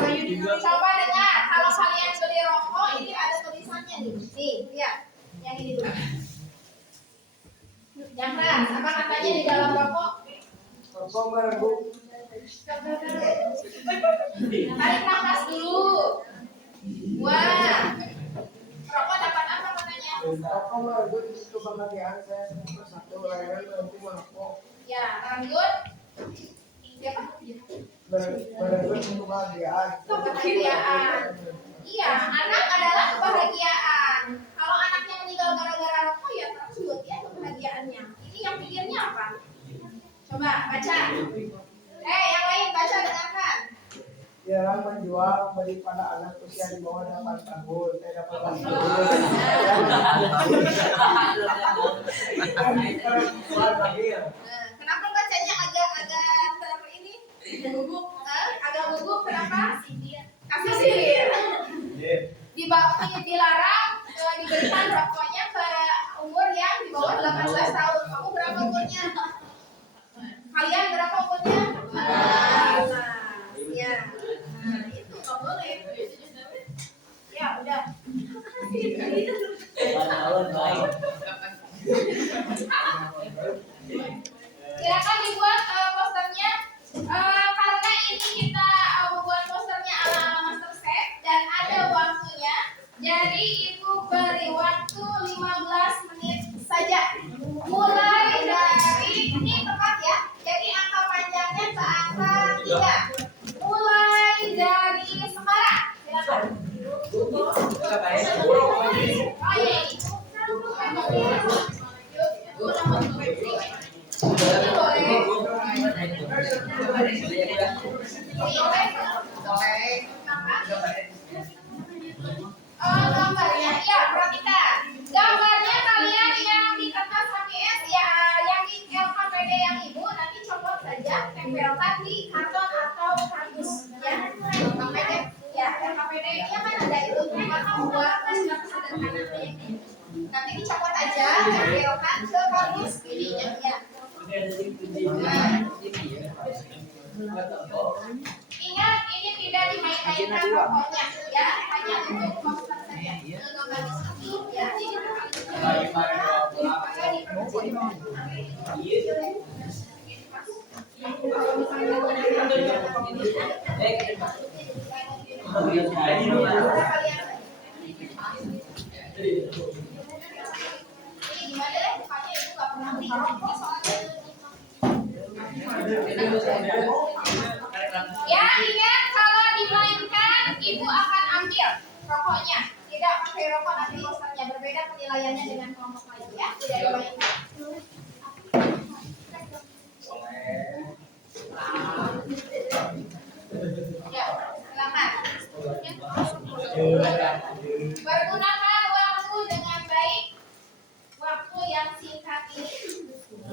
Coba dengar. Kalau kalian beli rokok, ini ada tulisannya nih. Nih, lihat. Yang ini dulu. Yang keras. Apa katanya di dalam rokok? Rokok merebut. Tarik nafas dulu. Wah. Rokok dapat apa katanya? Rokok merebut itu kebahagiaan saya. Satu layanan berhenti merokok. Ya, lanjut. Siapa? Merebut kebahagiaan. Kebahagiaan. Iya, anak adalah kebahagiaan. Kalau anaknya meninggal gara-gara rokok, ya terus buat dia kebahagiaannya. Ini yang pikirnya apa? Coba baca. Yang lain baca, dengarkan. Dilarang menjual beli pada anak usia di bawah 8 tahun. Saya dapat Kenapa bacanya agak ini? Gugup. Agak gugup, kenapa? Kasih sihir. Dilarang diberikan rokoknya ke umur yang di bawah 18 tahun. Kamu berapa umurnya? Kalian berapa umurnya? Ya. Itu nggak boleh. Ya udah. Silakan dibuat posternya. Karena ini kita membuat posternya ala master chef dan ada waktunya. Jadi ibu beri waktu 15 menit saja. Mulai dari ini tepat ya. Jadi angka panjangnya ke angka 3. Mulai dari sekarang. Silakan. Oh iya. Gambarnya, ya perhatikan. Gambarnya kalian yang di kertas HPS ya, yang di LKPD yang ibu nanti copot saja, tempelkan di karton atau kardus ya. LKPD ya, LKPD nya kan ada itu, maka buat sederhana ini. Nanti dicopot aja, tempelkan ke kardus ininya ya. Ingat, ini tidak dimain-mainkan rokoknya ya, hanya untuk poster saja. Gambar di sini ya, ini gimana deh, bukannya ibu gak pernah beli rokok soalnya. Ya, ingat kalau dimainkan ibu akan ambil rokoknya. Tidak pakai rokok nanti posternya, berbeda penilaiannya dengan kelompok lain ya. Tidak dimainkan.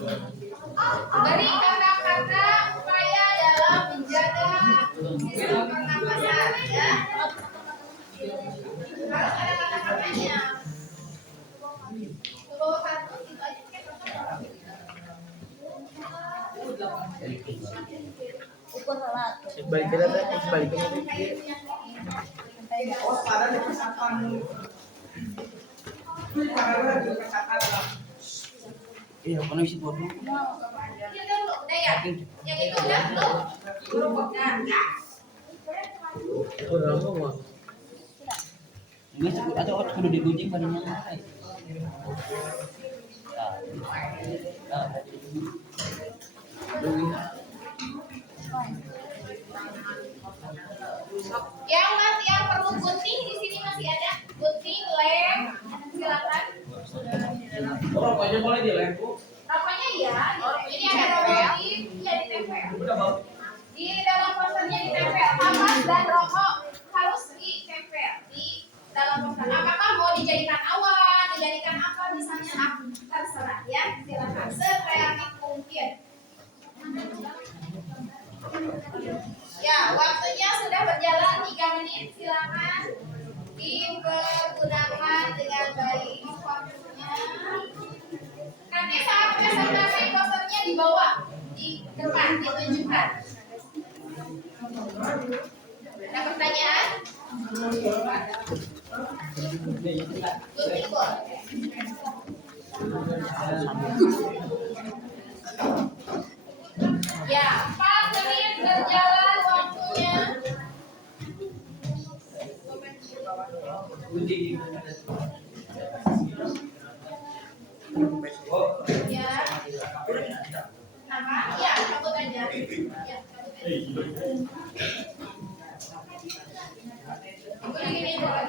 Beri kata-kata upaya dalam menjaga sistem pernapasan ya. Harus ada kata-katanya. Kalau satu itu aja Balikin aja, balikin aja. Oh, para di kesatan. Para di kesatan. Iya, kalau isi bodoh. Ini udah ya? Yang itu udah belum? Nah, Udah lama mah. Enggak sih, atau kudu digunjing badannya lain. yang perlu gunting di sini masih ada gunting, lem, silakan. Rokoknya boleh dilem, Bu. Rokoknya iya, ini ada rokok iya ditempel. Di dalam posternya ditempel, kapas dan rokok harus ditempel di dalam poster. Apakah mau dijadikan awan, dijadikan apa misalnya, terserah ya, silakan sekreatif mungkin. Ya, waktunya sudah berjalan 3 menit, silakan dipergunakan dengan baik waktunya. Nanti saat presentasi posternya di bawah, di depan ditunjukkan. Ada pertanyaan? Ya, 4 menit berjalan waktunya. Ya. Nama? Ya, cabut aja. Ya, cabut aja. Boleh gini, boleh.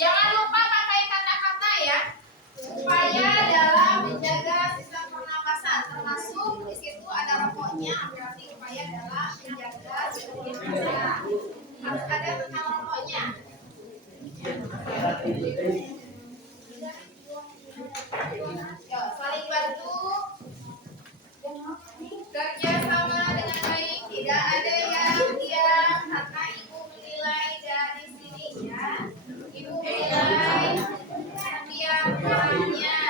Jangan lupa pakai kata-kata ya. Upaya dalam menjaga sistem pernapasan, termasuk di situ ada rokoknya, berarti upaya dalam menjaga sistem pernapasan. Harus ada tentang rokoknya. Yo, saling bantu, kerja sama dengan baik, tidak ada yang diam karena ibu menilai dari sini ya. Ibu menilai setiap harinya.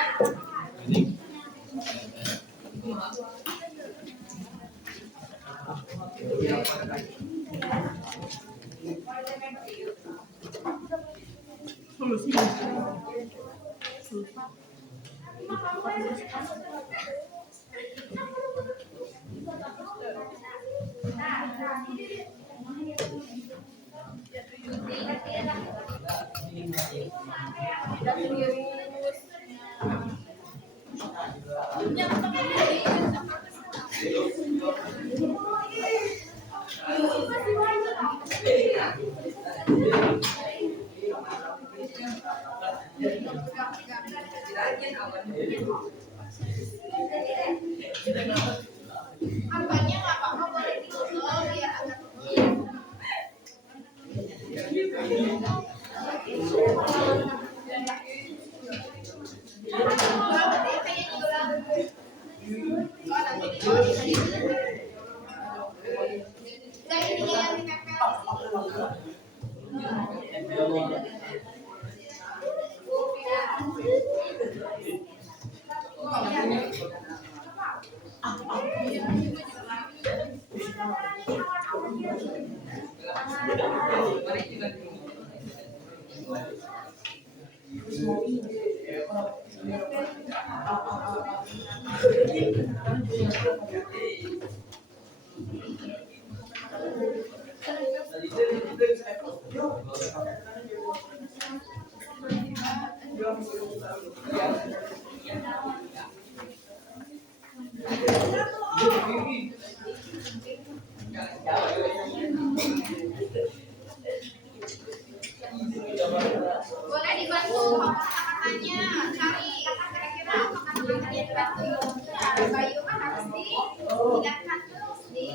Apanya nggak apa-apa, boleh ditutup biar agak tebal. Boleh dibantu kata-katanya, cari kira-kira apa kata-katanya dibantu. Ya, Bayu kan harus diingatkan terus di.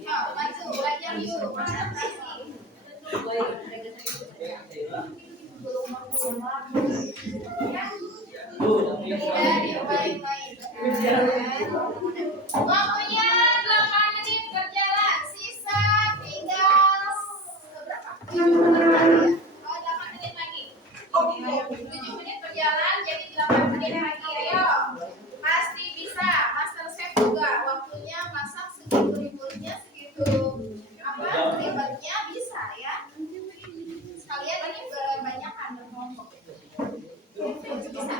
Yuk, bantu belajar yuk, konsentrasi. Tidak diulangi-ulangi. Waktunya 8 menit berjalan. Sisa tinggal berapa? 7 menit lagi ya? Oh, 8 menit lagi. 7 menit berjalan, jadi 8 menit lagi. Ayo. Pasti bisa. Master Chef juga. Waktunya masak segitu ributnya, segitu ribetnya bisa ya. Sekalian ini kebanyakan berkelompok. Bisa.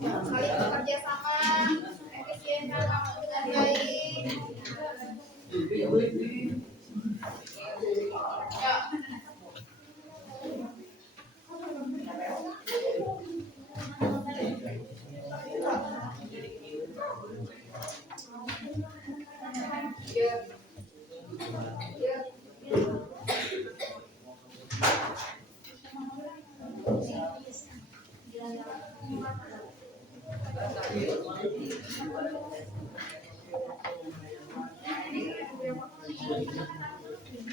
Saling bekerja sama, efisienkan waktu dengan baik. Ya.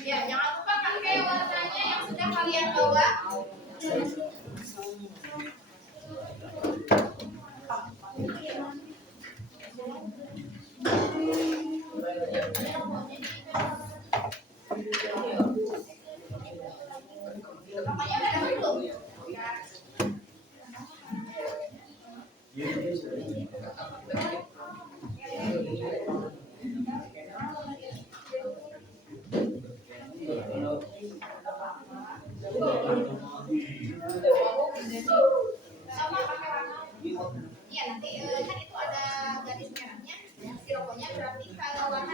Ya, jangan lupa pakai warnanya yang sudah kalian bawa. Namanya udah dapat belum? Sama pakai warna. Iya, nanti kan itu ada garis merahnya. Si logonya berarti kalau warna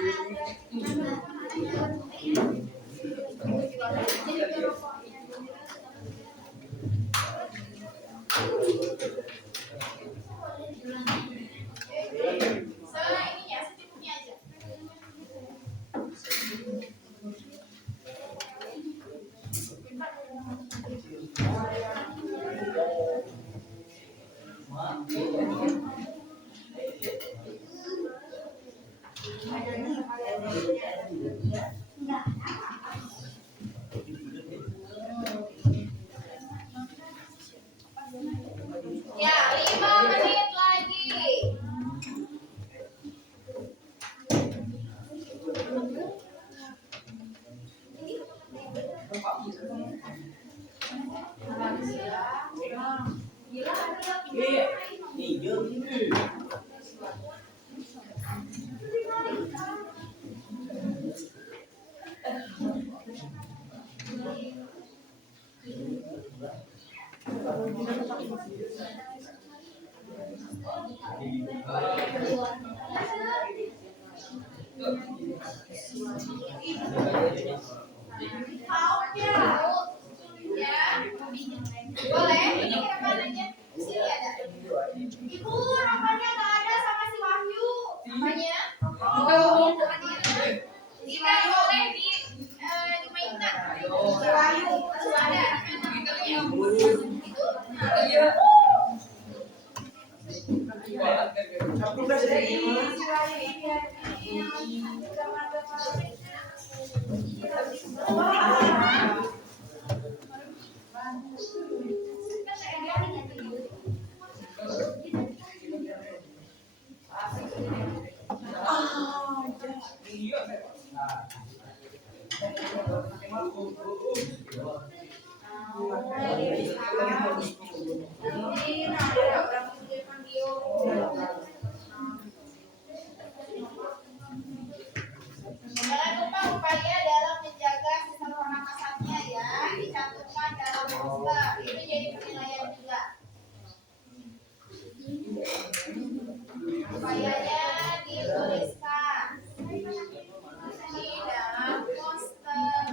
ininya secukupnya aja. Ya, 5 menit lagi. Ya, boleh. Ini ke depan aja. Di sini ada. Ibu, rokoknya nggak ada sama si Wahyu. Apanya? Rokok. Tidak boleh dimainkan. Si Wahyu masih ada. Jangan lupa upaya dalam menjaga sistem pernapasannya ya, dicantumkan dalam poster. Itu jadi penilaian juga. Upayanya dituliskan di dalam poster.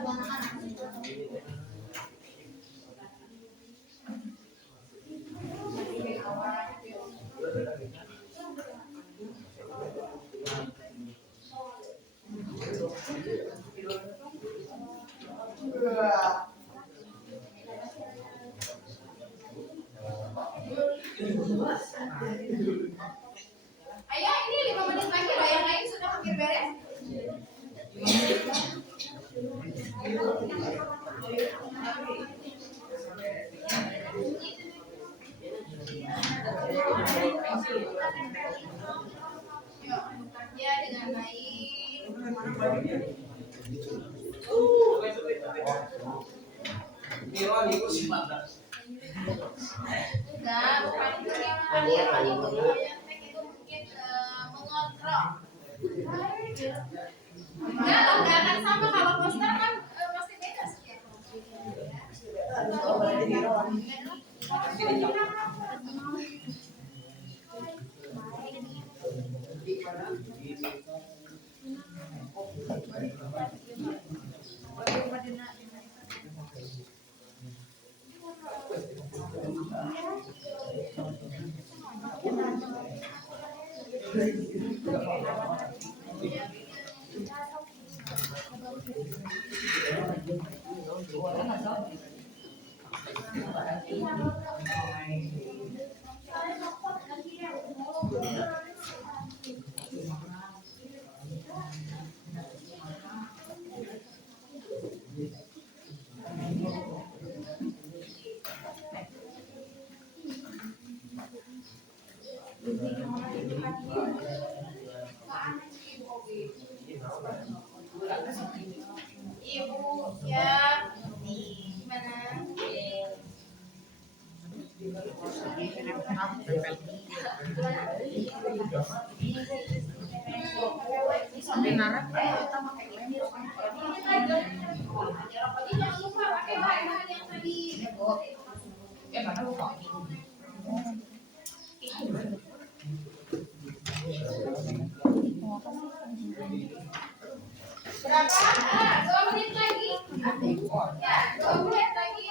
Ayo, ini 5 menit lagi loh, yang lain sudah hampir beres. Bekerja dengan baik. Enggak, bukan itu yang kalian lagi menyampaikan itu mungkin mengontrol. Enggak akan sama kalau poster kan pasti beda setiap Ibu ya gimana? Jangan lupa pakai bahan yang tadi. Berapa? 2 menit lagi. Ya, 2 menit lagi.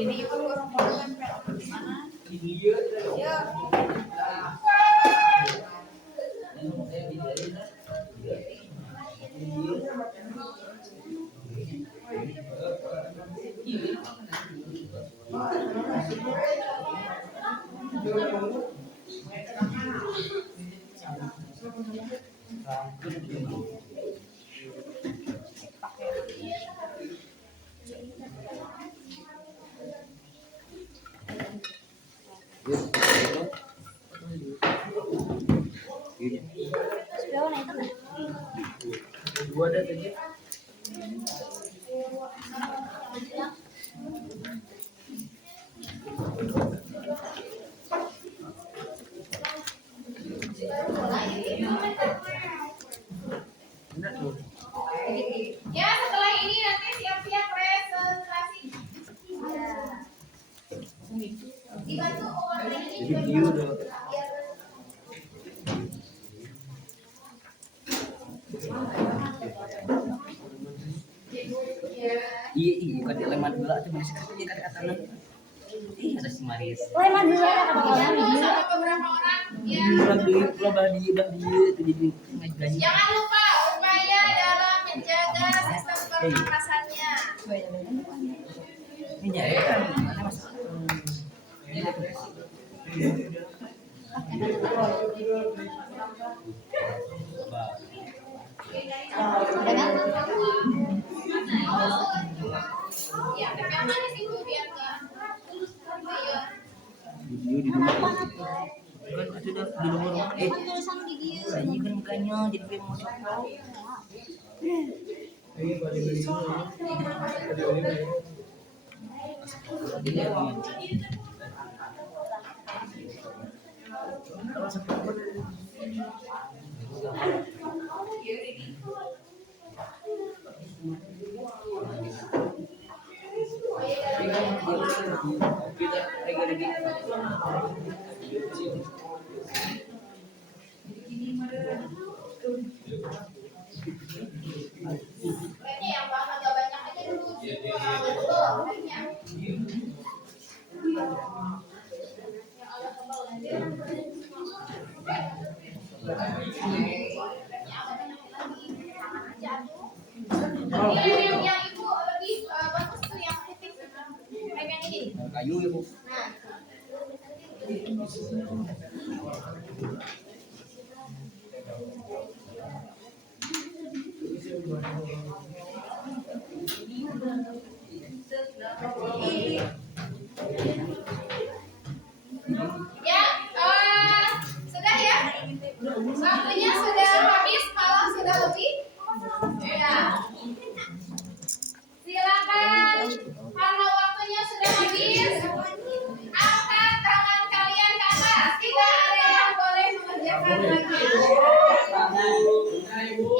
Ini orang-orang mana? Ya, setelah ini nanti siap-siap presentasi. Dibantu orang ini. Iya, kan lemat gula tuh masih kerja kata-kata. Ada si Maris. Leman dulu ya kata-kata. Sama beberapa orang yang Udah dia jadi ngajarin. jangan lupa upaya dalam menjaga sistem pernapasannya. Ini ya kan mana mas? Ini depresi. Ya, tapi yang manis itu biar enggak. Video di rumah kan ada di rumah Tulisan gigi. saya kan mukanya jadi kayak mau coklat. Kita lagi. Kayaknya yang agak banyak aja dulu. Yang tebal kayaknya. Yang agak tebal nanti. Yang agak banyak lagi. Tangan aja tuh. Yang ibu lebih bagus tuh yang titik. Pegang ini. Kayu ya bu. Nah. Ya, sudah ya? Waktunya sudah habis, malam sudah lebih. Ya. Silakan, karena waktunya sudah habis, angkat tangan kalian ke atas. Tidak ada yang boleh mengerjakan lagi.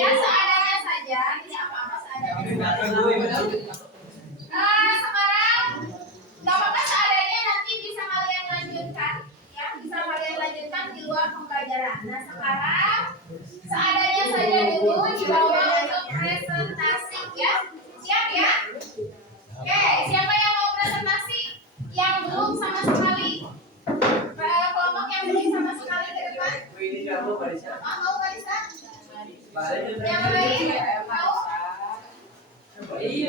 Ya, seadanya saja, tidak apa-apa seadanya. Sekarang nggak apa-apa seadanya, nanti bisa kalian lanjutkan, ya bisa kalian lanjutkan di luar pembelajaran. Nah sekarang seadanya saja dulu dibawa untuk presentasi, ya siap ya? Oke, siapa yang mau presentasi? Yang belum sama sekali? Kelompok yang belum sama sekali ke depan? Mau Barisa? Yang lain mau?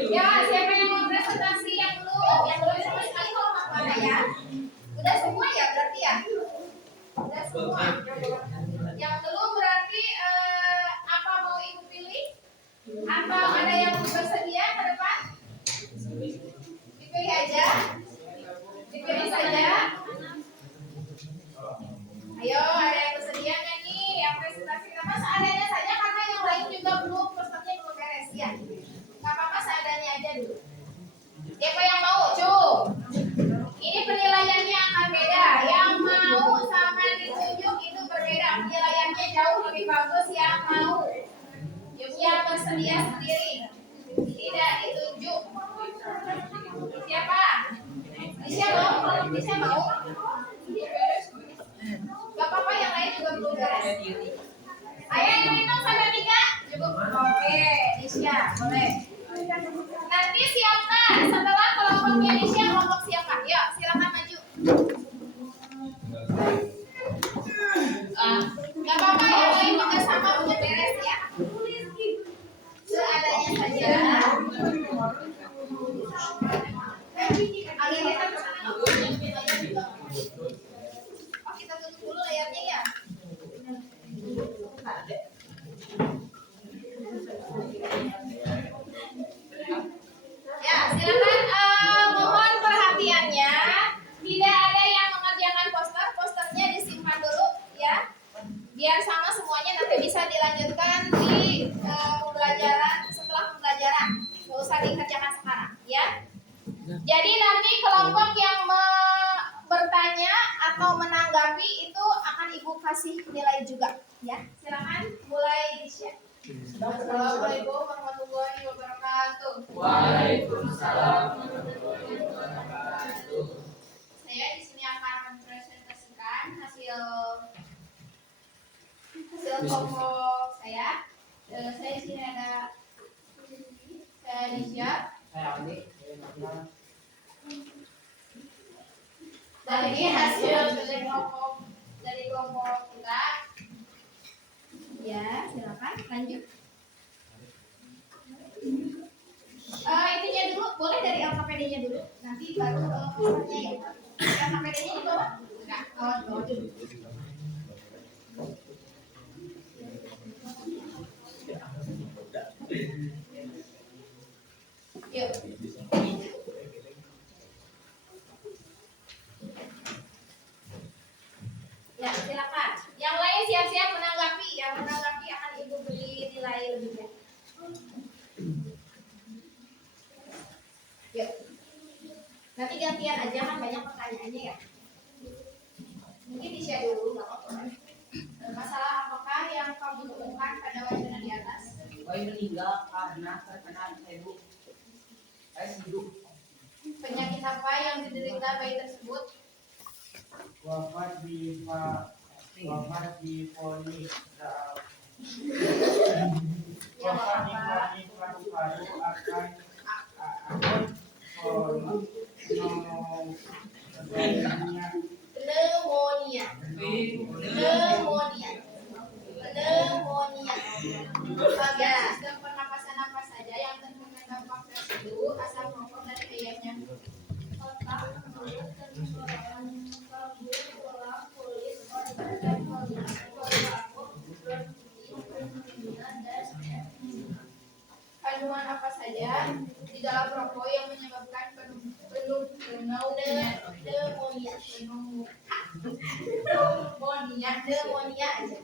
Ya, siapa yang mau presentasi yang belum? Yang belum sama sekali kalau nggak ada ya? Udah semua ya berarti ya? Udah semua. Yang belum berarti apa mau ibu pilih? Atau ada yang bersedia ke depan? Dipilih aja? Dipilih saja? Ayo, ada yang bersedia nggak nih? Yang presentasi apa seadanya saja karena yang lain juga belum pesertanya belum beres ya. Nggak apa-apa seadanya aja dulu. Siapa yang mau? Ini penilaiannya akan beda. Yang mau sama ditunjuk itu berbeda. Penilaiannya jauh lebih bagus yang mau. Yang bersedia sendiri. Tidak ditunjuk. Siapa? Bisa mau? Kalau bisa mau? Gak apa-apa yang lain juga belum beres. Ayo yang hitung sampai 3. Cukup. Oke, Nisha, boleh. Nanti siapa? Setelah kelompoknya Nisha, kelompok siapa? Yuk, silakan maju. Gak apa-apa yang lain juga sama belum beres ya. Seadanya saja. Agak kita kesana. Oh, kita tutup dulu layarnya ya. Ya, silakan mohon perhatiannya. Tidak ada yang mengerjakan poster, posternya disimpan dulu ya. Biar sama semuanya nanti bisa dilanjutkan di pembelajaran setelah pembelajaran. Nggak usah dikerjakan sekarang ya. Jadi nanti kelompok yang bertanya atau menanggapi itu akan ibu kasih nilai juga ya. Silakan mulai di-share. Assalamualaikum warahmatullahi wabarakatuh. Waalaikumsalam warahmatullahi wabarakatuh. Saya di sini akan mempresentasikan hasil kelompok saya. Saya di sini ada saya Nisha. Dan ini hasil dari kelompok kita. Ya, silakan lanjut. Intinya dulu, boleh dari LKPD-nya dulu, nanti baru posternya ya. LKPD-nya di bawah? Enggak, di bawah dulu. Yuk. Ya, silakan. Yang lain siap-siap menanggapi. Yang menanggapi akan ibu beri nilai lebih baik. Yuk. Nanti gantian aja kan banyak pertanyaannya ya. Mungkin di-share dulu, nggak apa-apa. Masalah apakah yang kamu temukan pada wacana di atas? Meninggal karena terkena ibu. Hidup. Penyakit apa yang diderita bayi tersebut? Wafat di polis Yang wafat di apa? polis paru-paru akan pneumonia. Pneumonia. Pneumonia. Pneumonia. Ya, sistem pernapasan apa saja yang terkena dampak residu asap rokok dari ayamnya? Otak, mulut, tenggorokan, kalbu, tulang, kulit, organ, dan organ, paru-paru, pneumonia, dan Kandungan apa saja di dalam rokok yang menyebabkan pneumonia? Pneumonia aja.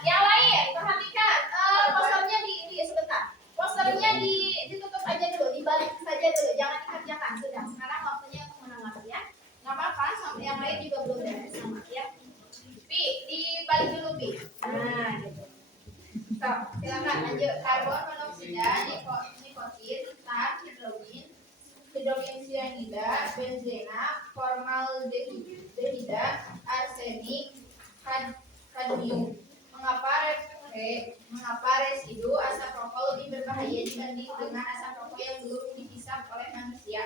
Yang lain, perhatikan. Posternya di sebentar. Posternya ditutup aja dulu, dibalik saja dulu, jangan dikerjakan. Sudah, sekarang waktunya untuk menanggapi ya. Nggak apa-apa, sampai yang lain juga belum beres sama ya. Pi, dibalik dulu Pi. Nah, gitu. Stop, silakan lanjut. Karbon monoksida, nikotin, tar, hidrogen cyanida, benzena, formaldehida, arsenik, kadmium. Mengapa residu asap rokok lebih berbahaya dibanding dengan asap rokok yang belum dihisap oleh manusia?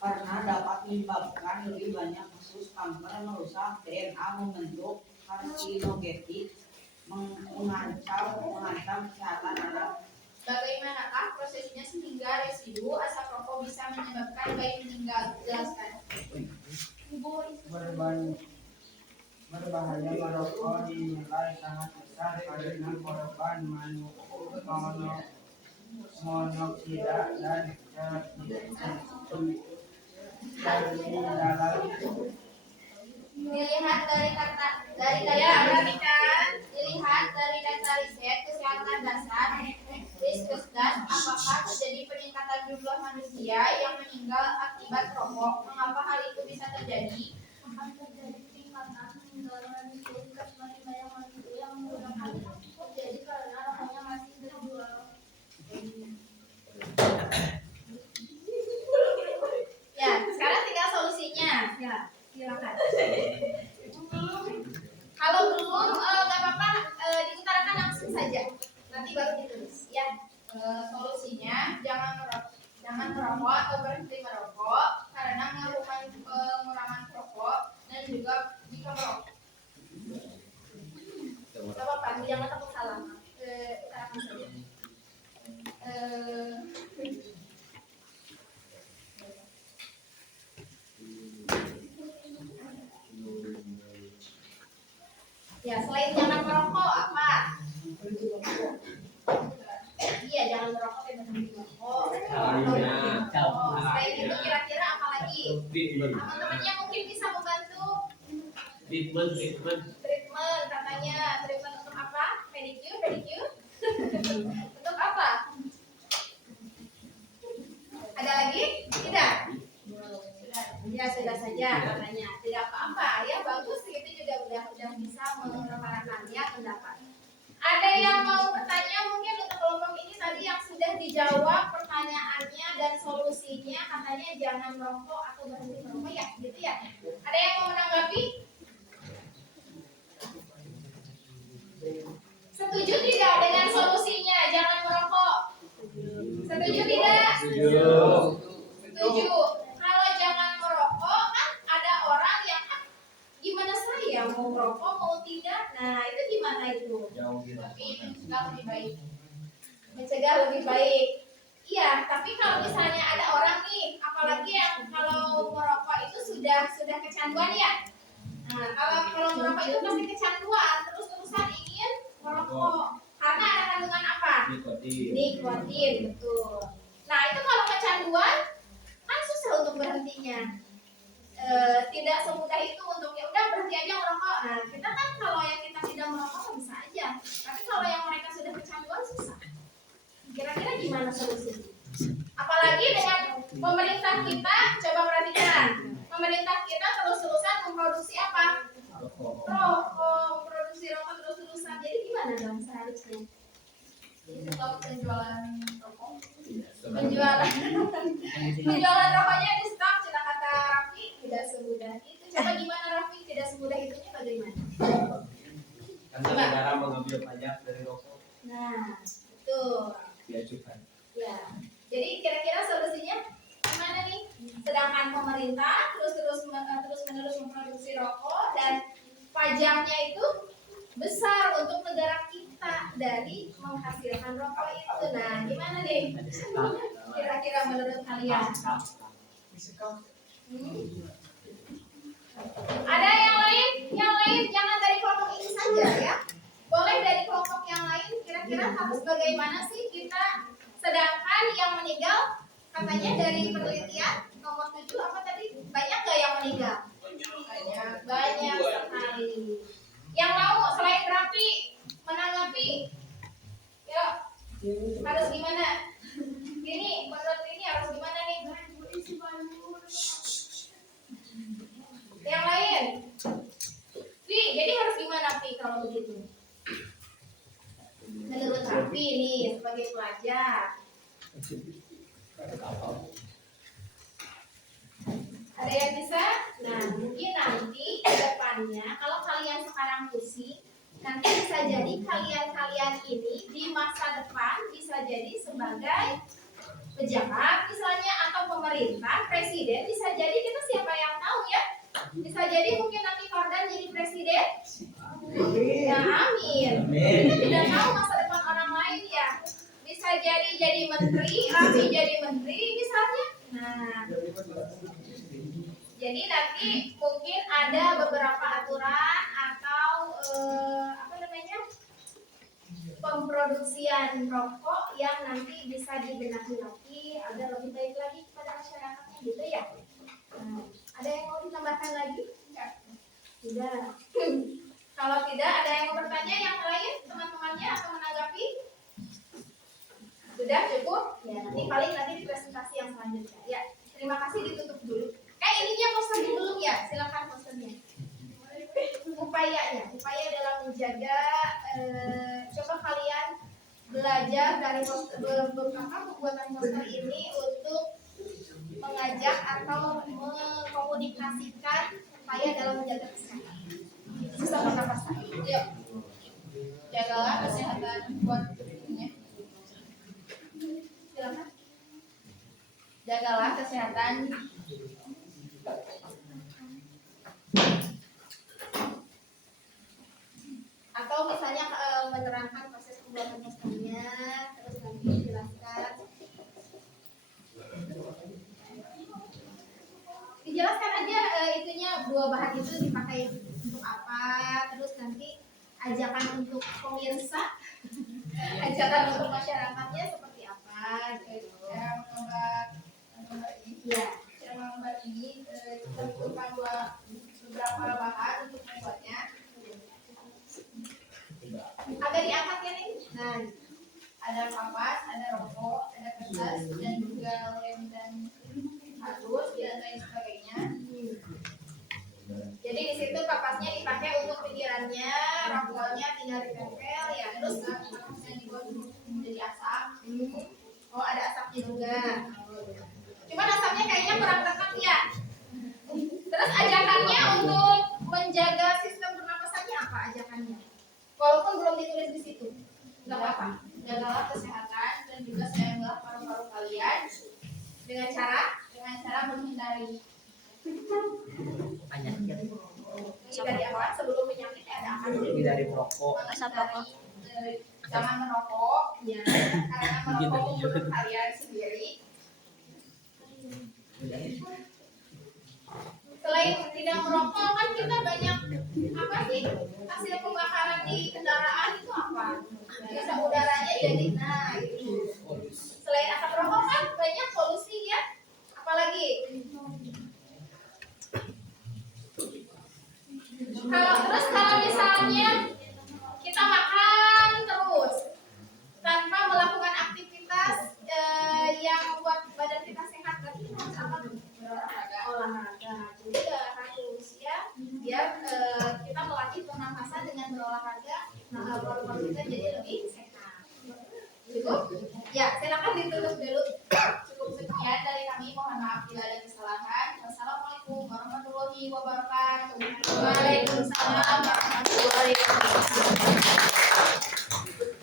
Karena dapat menyebabkan lebih banyak kasus kanker, merusak DNA, membentuk karsinogenik, mengancam kesehatan anak. Bagaimanakah prosesnya sehingga residu asap rokok bisa menyebabkan bayi meninggal? Jelaskan. Berbahaya merokok dinilai sangat besar karena korban monoksida dan dalam Dilihat dari data riset kesehatan dasar Riskesdas, apakah terjadi peningkatan jumlah manusia yang meninggal akibat rokok? Mengapa hal itu bisa terjadi? akan terjadi peningkatan meninggal manusia karena banyak manusia yang menggunakan terjadi karena rokoknya masih terjual. Ya, sekarang tinggal solusinya. Ya, silakan. Kalau belum, nggak apa-apa, diutarakan langsung saja. Nanti baru ditulis. Ya, solusinya jangan merokok atau berhenti merokok karena melakukan pengurangan rokok dan juga jika merokok. Gak apa-apa, jangan takut salah. Utarakan saja. Ya, selain jangan merokok apa? Iya, jangan merokok dan berhenti merokok. Selain itu kira-kira apa lagi? Teman-temannya mungkin bisa membantu. Treatment katanya. Treatment untuk apa? Pedicure? Untuk apa? Ada lagi? Tidak? Ya sudah saja katanya. Tidak apa-apa ya, bagus itu juga udah bisa menyuarakannya pendapat. Ada yang mau bertanya mungkin untuk kelompok ini tadi yang sudah dijawab pertanyaannya dan solusinya katanya jangan merokok atau berhenti merokok ya gitu ya. Ada yang mau menanggapi? Setuju tidak dengan solusinya jangan merokok? Setuju tidak? Setuju. Kalau jangan merokok kan ada orang yang gimana saya mau merokok mau tidak? Nah itu gimana itu? Tapi mencegah lebih baik. Iya, tapi kalau misalnya ada orang nih, apalagi yang kalau merokok itu sudah kecanduan ya. Nah kalau merokok itu pasti kecanduan, terus-terusan ingin merokok karena ada kandungan apa? Nikotin, betul. Nah itu kalau kecanduan kan susah untuk berhentinya. Tidak semudah itu untuk ya udah berhenti aja merokok. Nah kita kan kalau yang kita tidak merokok bisa aja, tapi kalau yang mereka sudah kecanduan susah. Kira-kira gimana solusinya? Apalagi dengan pemerintah kita, coba perhatikan, pemerintah kita terus-terusan memproduksi apa? Rokok, memproduksi rokok terus-terusan. Jadi gimana dong seharusnya? Stop penjualan rokok. Penjualan penjualan rokoknya di stop, cina kata Raffi, tidak semudah itu. Coba gimana Raffi, tidak semudah itunya bagaimana? Kan negara mengambil pajak dari rokok, Nah, betul. biaya cukai. Ya. Jadi kira-kira solusinya gimana nih? Sedangkan pemerintah terus menerus memproduksi rokok dan pajaknya itu besar untuk negara kita dari menghasilkan rokok itu. Nah, gimana nih? Kira-kira menurut kalian? Ada yang lain? Yang lain jangan dari kelompok ini saja ya. Boleh dari kelompok yang lain. Kira-kira harus bagaimana sih kita? Sedangkan yang meninggal katanya dari penelitian nomor 7 apa tadi? Banyak gak yang meninggal? Banyak sekali. Yang mau selain Raffi menanggapi? Yuk, harus gimana? Ini menurut ini harus gimana nih? Yang lain? Jadi harus gimana Pi kalau begitu? Menurut Raffi nih sebagai pelajar. Ada yang bisa? Nah, mungkin nanti ke depannya kalau kalian sekarang pusing, nanti bisa jadi kalian ini di masa depan bisa jadi sebagai pejabat misalnya atau pemerintah, presiden, bisa jadi kita siapa yang tahu ya? Bisa jadi mungkin nanti Fardan jadi presiden. Ya, amin. Kita tidak tahu masa depan orang lain ya. Bisa jadi menteri, Raffi jadi menteri misalnya. Nah, jadi nanti mungkin ada beberapa aturan atau pemproduksian rokok yang nanti bisa dibenahi lagi agar lebih baik lagi kepada masyarakatnya gitu ya. Nah, ada yang mau ditambahkan lagi? Tidak. Kalau tidak, ada yang mau bertanya yang lain teman-temannya atau menanggapi? Sudah cukup? Ya, nanti di presentasi yang selanjutnya. Ya, terima kasih, ditutup dulu. Ininya posternya belum ya? Silakan posternya. Upaya dalam menjaga. Coba kalian belajar dari pembuatan poster ini untuk mengajak atau mengkomunikasikan upaya dalam menjaga kesehatan. Sistem pernapasan. Yuk, jagalah kesehatan buat tubuhnya. Silakan. Jagalah kesehatan. Atau misalnya menerangkan proses pembuatan posternya, terus nanti dijelaskan. Dijelaskan aja itunya dua bahan itu dipakai untuk apa, terus nanti ajakan untuk pemirsa, ajakan untuk masyarakatnya seperti apa, gitu. Cara menggambar ini kita butuhkan beberapa bahan untuk membuatnya. Agak diangkat ya nih. Nah, ada kapas, ada rokok, ada kertas, dan juga lem dan halus dan lain sebagainya. Jadi di situ kapasnya dipakai untuk pikirannya, rokoknya tinggal ditempel ya, terus kapasnya dibuat menjadi asap. Oh, ada asapnya juga. Cuman asapnya kayaknya kurang tekan ya. Terus ajakannya untuk menjaga sistem pernapasannya apa ajakannya? Walaupun belum ditulis di situ, nggak apa-apa. Jagalah kesehatan dan juga sayanglah paru-paru kalian dengan cara menghindari Penyakit. dari apa? Sebelum penyakit ada apa? Dari rokok. Jangan merokok, ya, karena merokok membunuh kalian sendiri. Selain tidak merokok kan kita banyak apa sih hasil pembakaran di kendaraan itu apa? Bisa udaranya jadi itu. Selain asap rokok kan banyak polusi ya. Apalagi kalau misalnya kita makan terus tanpa melakukan aktivitas yang membuat badan kita sehat, berarti kita harus apa? Olahraga juga harus ya, biar kita melatih pernapasan dengan berolahraga, paru-paru kita jadi lebih sehat. bila ada kesalahan. Wassalamualaikum warahmatullahi wabarakatuh. Waalaikumsalam warahmatullahi wabarakatuh.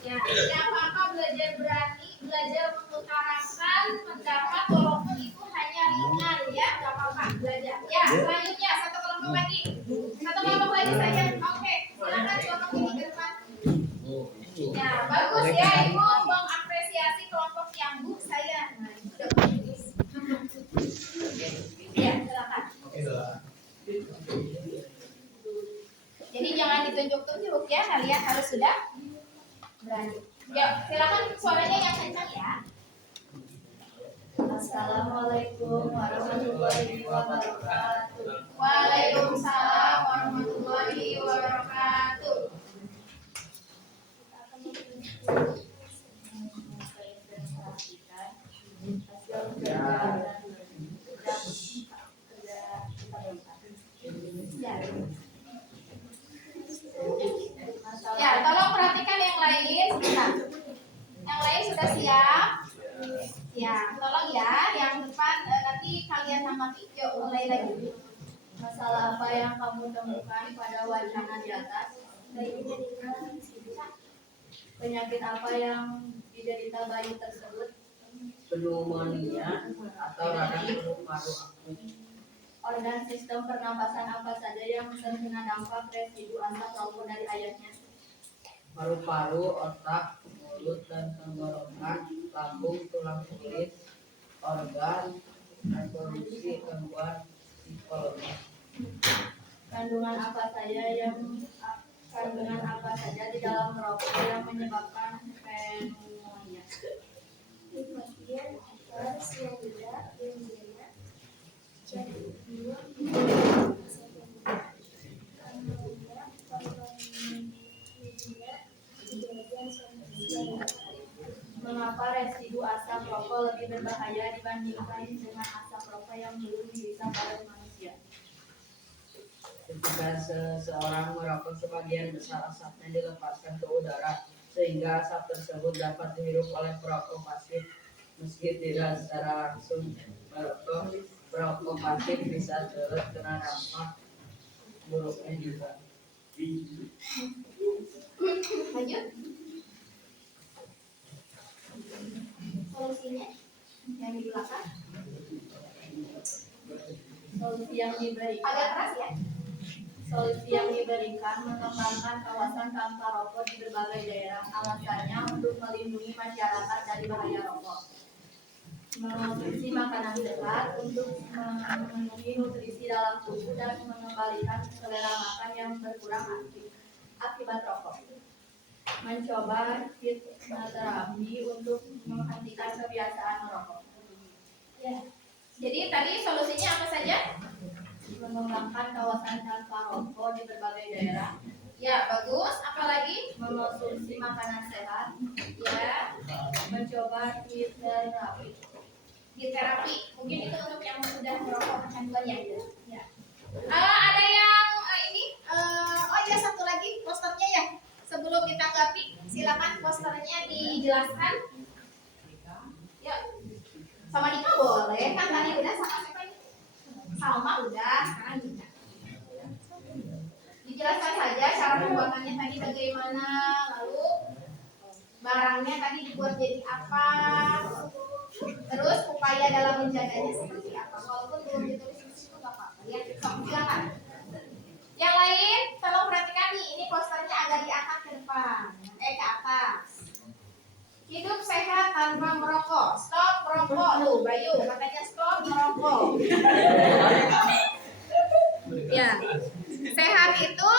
Ya, tidak apa-apa belajar berani, belajar mengutarakan pendapat walaupun itu hanya ringan ya, nggak apa-apa belajar. Ya, selanjutnya satu kelompok lagi saja. Oke, silakan kelompok ini ke depan. Ya, bagus ya, Ibu mengapresiasi kelompok yang Bu saya. Nah, itu udah bagus. Ya, silakan. Jadi jangan ditunjuk-tunjuk ya, kalian harus sudah berani. Ya, silakan suaranya yang kencang ya. Assalamualaikum warahmatullahi wabarakatuh. Waalaikumsalam warahmatullahi wabarakatuh. Ya, tolong perhatikan yang lain sebentar. Yang lain sudah siap? Ya, tolong ya, yang depan nanti kalian amati. Yuk, mulai lagi. Masalah apa yang kamu temukan pada wacana di atas? Penyakit apa yang diderita bayi tersebut? Pneumonia atau radang paru-paru akut. Organ sistem pernapasan apa saja yang terkena dampak residu asap rokok dari ayahnya? Paru-paru, otak, mulut dan tenggorokan, lambung, tulang kulit, organ, reproduksi, gangguan psikologi. Kandungan apa saja di dalam rokok yang menyebabkan pneumonia? Mengapa residu asap rokok lebih berbahaya dibandingkan dengan asap rokok yang belum dihisap oleh manusia? Ketika seseorang merokok, sebagian besar asapnya dilepaskan ke udara, sehingga asap tersebut dapat dihirup oleh perokok pasif. Meski tidak secara langsung merokok, perokok pasif bisa turut kena dampak buruknya juga. Lanjut. Solusinya yang di belakang. Solusi yang diberikan Agak keras ya. Mengembangkan kawasan tanpa rokok di berbagai daerah. Alasannya untuk melindungi masyarakat dari bahaya rokok. Mengonsumsi makanan sehat untuk memenuhi nutrisi dalam tubuh dan mengembalikan selera makan yang berkurang akibat rokok. Mencoba hipnoterapi untuk menghentikan kebiasaan merokok. Ya. Jadi tadi solusinya apa saja? Mengembangkan kawasan tanpa rokok di berbagai daerah. Ya, bagus. Apalagi? Mengonsumsi makanan sehat. Ya, Mencoba hipnoterapi. di terapi. Mungkin itu untuk yang sudah merokok kecanduannya. Ya. Ada yang ini? Oh iya, satu lagi posternya ya. Sebelum ditanggapi, silakan posternya dijelaskan. Ya, sama Dika boleh. Kan tadi udah sama siapa ini? Salma udah. Sekarang Dika. Dijelaskan saja cara pembuatannya tadi bagaimana, lalu barangnya tadi dibuat jadi apa, terus upaya dalam menjaganya seperti apa. Walaupun belum ditulis di situ nggak apa-apa ya. Silakan. Yang lain, tolong perhatikan nih, ini posternya agak diangkat ke depan, ke atas. Hidup sehat tanpa merokok. Stop merokok. Tuh, Bayu katanya stop merokok. Ya, sehat itu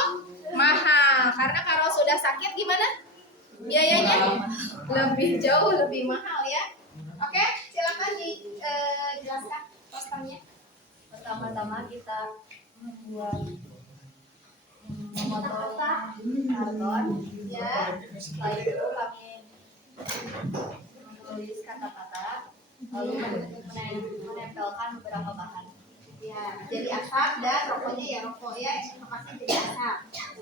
mahal karena kalau sudah sakit gimana? Biayanya lebih jauh lebih mahal ya. Oke, silakan dijelaskan posternya. Pertama-tama kita memotong karton. Ya, Setelah itu kami menulis kata-kata, lalu menempelkan beberapa bahan. ya, jadi asap dan rokoknya ya rokok ya, pasti jadi asap.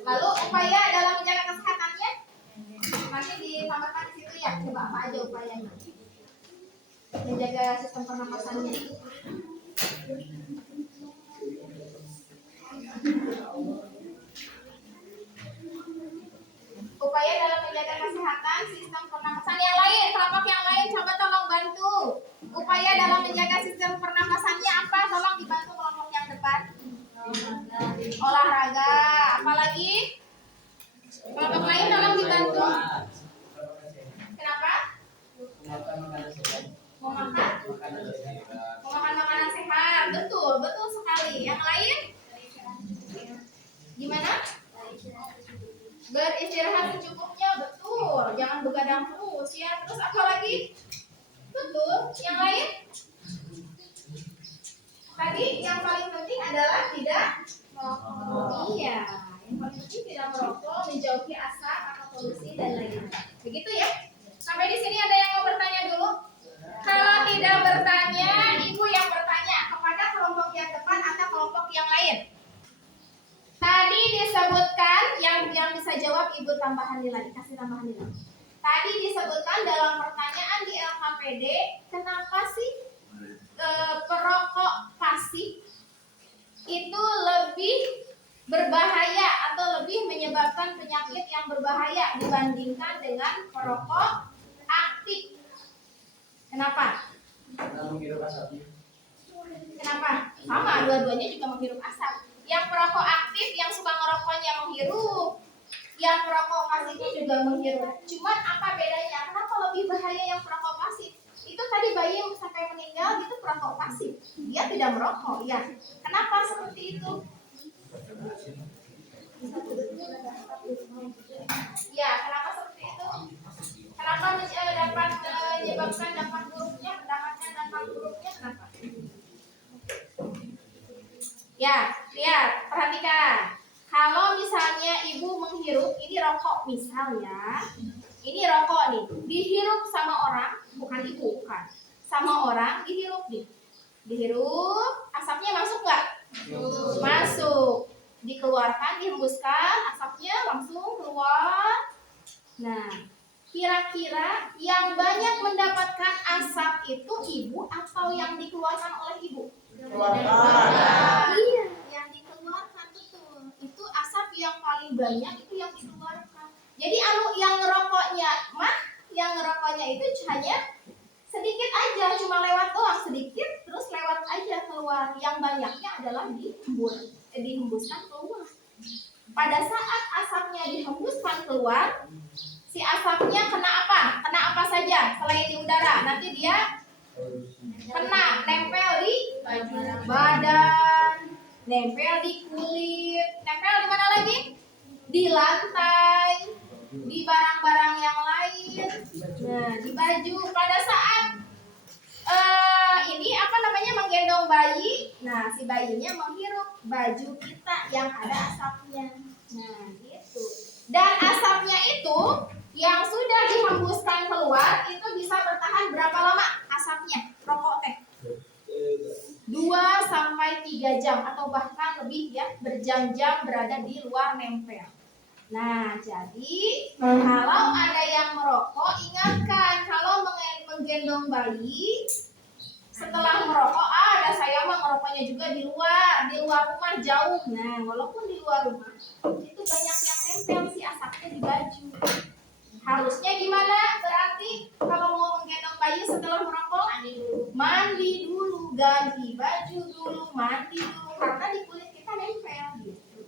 Lalu upaya dalam menjaga kesehatannya nanti ditambahkan di situ ya. Coba apa aja upayanya? Menjaga sistem pernapasannya. Yang lain? Gimana? Beristirahat secukupnya, betul. Jangan begadang terus ya. Terus apa lagi? Betul. Yang lain? Tadi yang paling penting adalah tidak merokok. Iya, yang paling penting tidak merokok, menjauhi asap atau polusi dan lain-lain. Begitu ya? Sampai di sini ada yang mau bertanya dulu? Kalau tidak bertanya, ibu yang bertanya kepada kelompok yang depan atau kelompok yang lain. Tadi disebutkan yang bisa jawab ibu tambahan nilai, kasih tambahan nilai. Tadi disebutkan dalam pertanyaan di LKPD, kenapa sih perokok pasif itu lebih berbahaya atau lebih menyebabkan penyakit yang berbahaya dibandingkan dengan perokok aktif? Kenapa? Kenapa? Sama, dua-duanya juga menghirup asap. Yang perokok aktif, yang suka ngerokoknya menghirup. Yang perokok pasif juga menghirup. Cuman apa bedanya? Kenapa lebih bahaya yang perokok pasif? Itu tadi bayi yang sampai meninggal itu perokok pasif. Dia tidak merokok, ya. Kenapa seperti itu? Ya, kenapa seperti itu? Kenapa dapat menyebabkan dampak buruknya? Mendapatkan dampak buruknya kenapa? Ya, lihat, perhatikan. Kalau misalnya ibu menghirup, ini rokok misal ya. Ini rokok nih, dihirup sama orang, bukan ibu, bukan. Sama orang, dihirup nih. Dihirup, asapnya masuk nggak? Masuk. Dikeluarkan, dihembuskan, asapnya langsung keluar. Nah, kira-kira yang banyak mendapatkan asap itu ibu atau yang dikeluarkan oleh ibu? Iya, yang dikeluarkan betul. Itu asap yang paling banyak itu yang dikeluarkan. Jadi yang ngerokoknya yang ngerokoknya itu hanya sedikit aja, cuma lewat doang sedikit, terus lewat aja keluar. Yang banyaknya adalah dihembuskan keluar. Pada saat asapnya dihembuskan keluar, si asapnya kena apa? Kena apa saja selain di udara? Nanti dia kena, nempel di badan, nempel di kulit, nempel di mana lagi? Di lantai, di barang-barang yang lain, nah di baju. Pada saat ini apa namanya menggendong bayi, nah si bayinya menghirup baju kita yang ada asapnya, nah gitu. Dan asapnya itu yang sudah dihembuskan keluar itu bisa bertahan berapa lama asapnya rokok teh? 2 sampai 3 jam atau bahkan lebih ya, berjam-jam berada di luar nempel. Nah, jadi kalau ada yang merokok, ingatkan kalau menggendong bayi setelah merokok, ada saya mah merokoknya juga di luar rumah jauh. Nah, walaupun di luar rumah itu banyak yang nempel si asapnya di baju. Harusnya gimana? Berarti kalau mau menggendong bayi setelah merokok, mandi dulu, ganti baju dulu, mandi dulu, karena di kulit kita nempel gitu.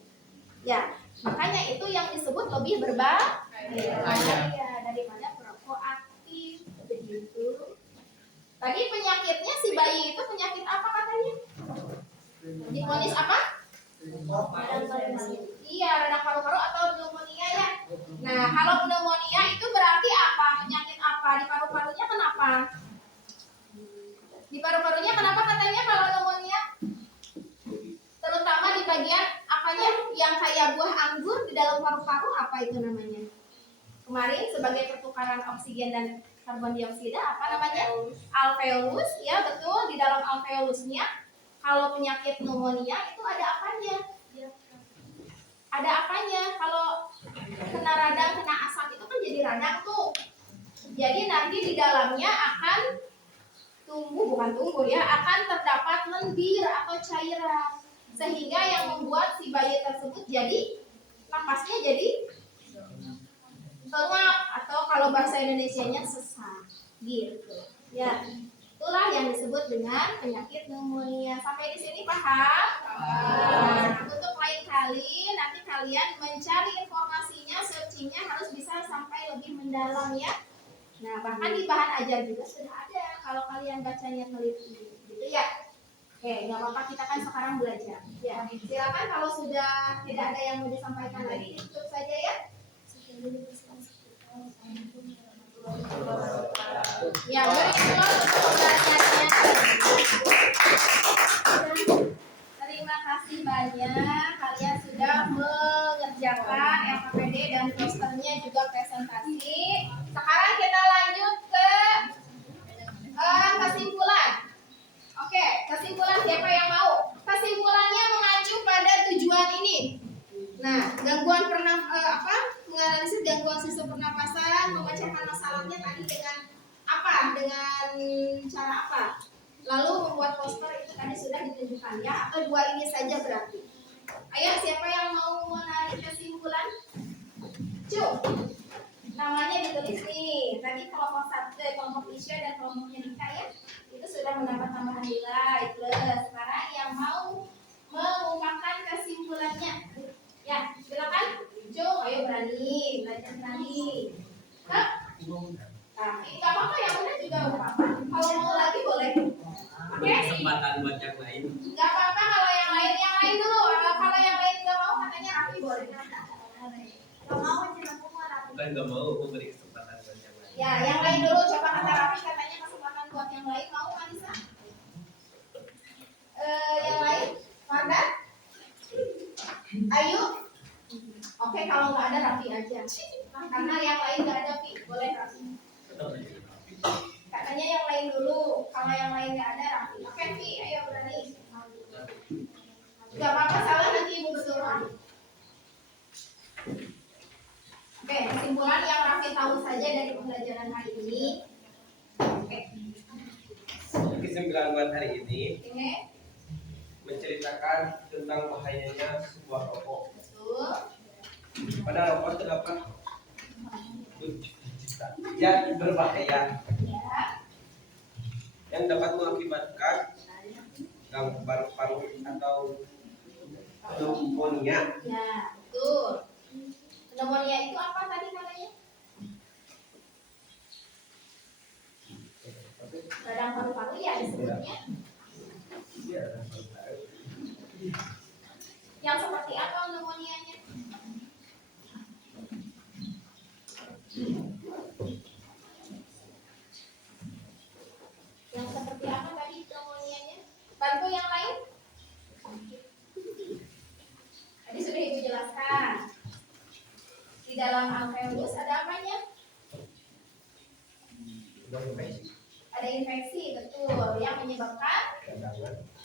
Ya, makanya itu yang disebut lebih berbahaya daripada perokok aktif begitu. Tadi penyakitnya si bayi itu penyakit apa katanya? Divonis apa? Iya, radang paru-paru atau pneumonia ya. Nah, kalau pneumonia itu berarti apa? Penyakit apa? Di paru-parunya kenapa? Di paru-parunya kenapa katanya kalau pneumonia? Terutama di bagian apanya? Yang kayak buah anggur di dalam paru-paru, apa itu namanya? Kemarin sebagai pertukaran oksigen dan karbon dioksida apa namanya? Alveolus, ya betul. Di dalam alveolusnya kalau penyakit pneumonia itu ada apanya? Ada apanya? Kalau kena radang, kena asap itu kan jadi radang tuh. Jadi nanti di dalamnya akan akan terdapat lendir atau cairan, sehingga yang membuat si bayi tersebut jadi napasnya jadi pengap atau kalau bahasa Indonesianya sesak gitu. Ya, itulah yang disebut dengan penyakit pneumonia. Sampai di sini paham? Nah, untuk lain kali nanti kalian mencari informasinya, searchingnya harus bisa sampai lebih mendalam ya. Nah, bahkan di bahan ajar juga sudah ada kalau kalian bacanya teliti gitu ya. Oke, nggak apa-apa, kita kan sekarang belajar. Ya, silakan kalau sudah tidak ada yang mau disampaikan lagi, tutup saja ya. Ya, begitu untuk belajarnya. Terima kasih banyak, kalian sudah mengerjakan LKPD dan posternya juga presentasi. Sekarang kita lanjut ke kesimpulan. Oke, kesimpulan siapa yang mau? Kesimpulannya mengacu pada tujuan ini. Nah, gangguan menganalisis gangguan sistem pernapasan, memecahkan masalahnya tadi dengan apa? Dengan cara apa? Lalu membuat poster itu tadi sudah ditunjukkan ya. Atau dua ini saja berarti. Ayo, siapa yang mau menarik kesimpulan? Cuk. Namanya ditulis nih. Tadi kelompok 1, kelompok Isya dan kelompoknya Dika ya. Itu sudah mendapat tambahan nilai plus. Sekarang yang mau mengungkapkan kesimpulannya. Ya, silakan. Jo, ayo berani, belajar berani. Hah? Nah, nggak apa-apa, yang udah juga nggak apa-apa. Kalau mau lagi boleh. Oke? Kesempatan buat yang lain. Nggak apa-apa kalau yang lain dulu. Kalau yang lain nggak mau, katanya Raffi boleh. Nggak mau, jangan mau Raffi. Bukan nggak mau, aku beri kesempatan buat yang lain. Ya, yang lain dulu. Coba kata Raffi, katanya kesempatan buat yang lain. Mau, Anissa? Yang lain? Marda? Ayu? Oke, kalau nggak ada Raffi aja. Karena yang lain nggak ada, Pi. Boleh Raffi. Katanya yang lain dulu. Kalau yang lain nggak ada, Raffi. Oke, Pi. Ayo berani. Nggak apa-apa, salah nanti Ibu betulkan. Oke, kesimpulan yang Raffi tahu saja dari pembelajaran hari ini. Oke. Kesimpulan buat hari ini Ini. menceritakan tentang bahayanya sebuah rokok. Betul. Pada rokok terdapat yang berbahaya Ya. yang dapat mengakibatkan gangguan paru-paru atau pneumonia. Ya, betul. Pneumonia itu apa tadi namanya? Radang paru-paru ya disebutnya. Yang seperti apa pneumonianya? Yang seperti apa tadi pneumonianya? Bantu yang lain? Tadi sudah Ibu jelaskan. Di dalam alveolus ada apanya? Ada infeksi, betul, yang menyebabkan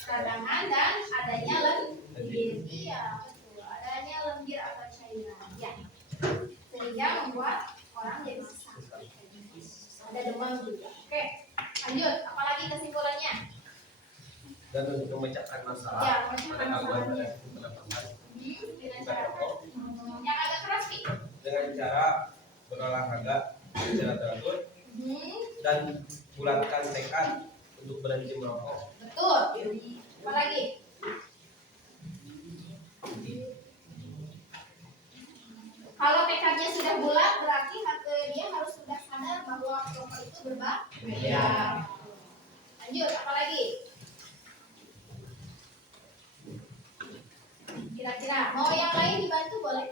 radangan dan adanya lendir. Iya, betul. Adanya lendir atau cairan. Ya. Sehingga membuat orang jadi sesak. Ada demam juga. Oke, lanjut. Apalagi kesimpulannya? Dan untuk memecahkan masalah Ya, pada memecahkan gangguan masalahnya. pada sistem pernapasan Dengan cara apa? Yang agak keras sih. dengan cara berolahraga secara teratur dan bulatkan tekad untuk berhenti merokok. Betul. Apalagi? Kalau tekadnya sudah bulat, berarti dia harus sudah sadar bahwa rokok itu berbahaya. Lanjut, apalagi? Kira-kira mau yang lain dibantu boleh?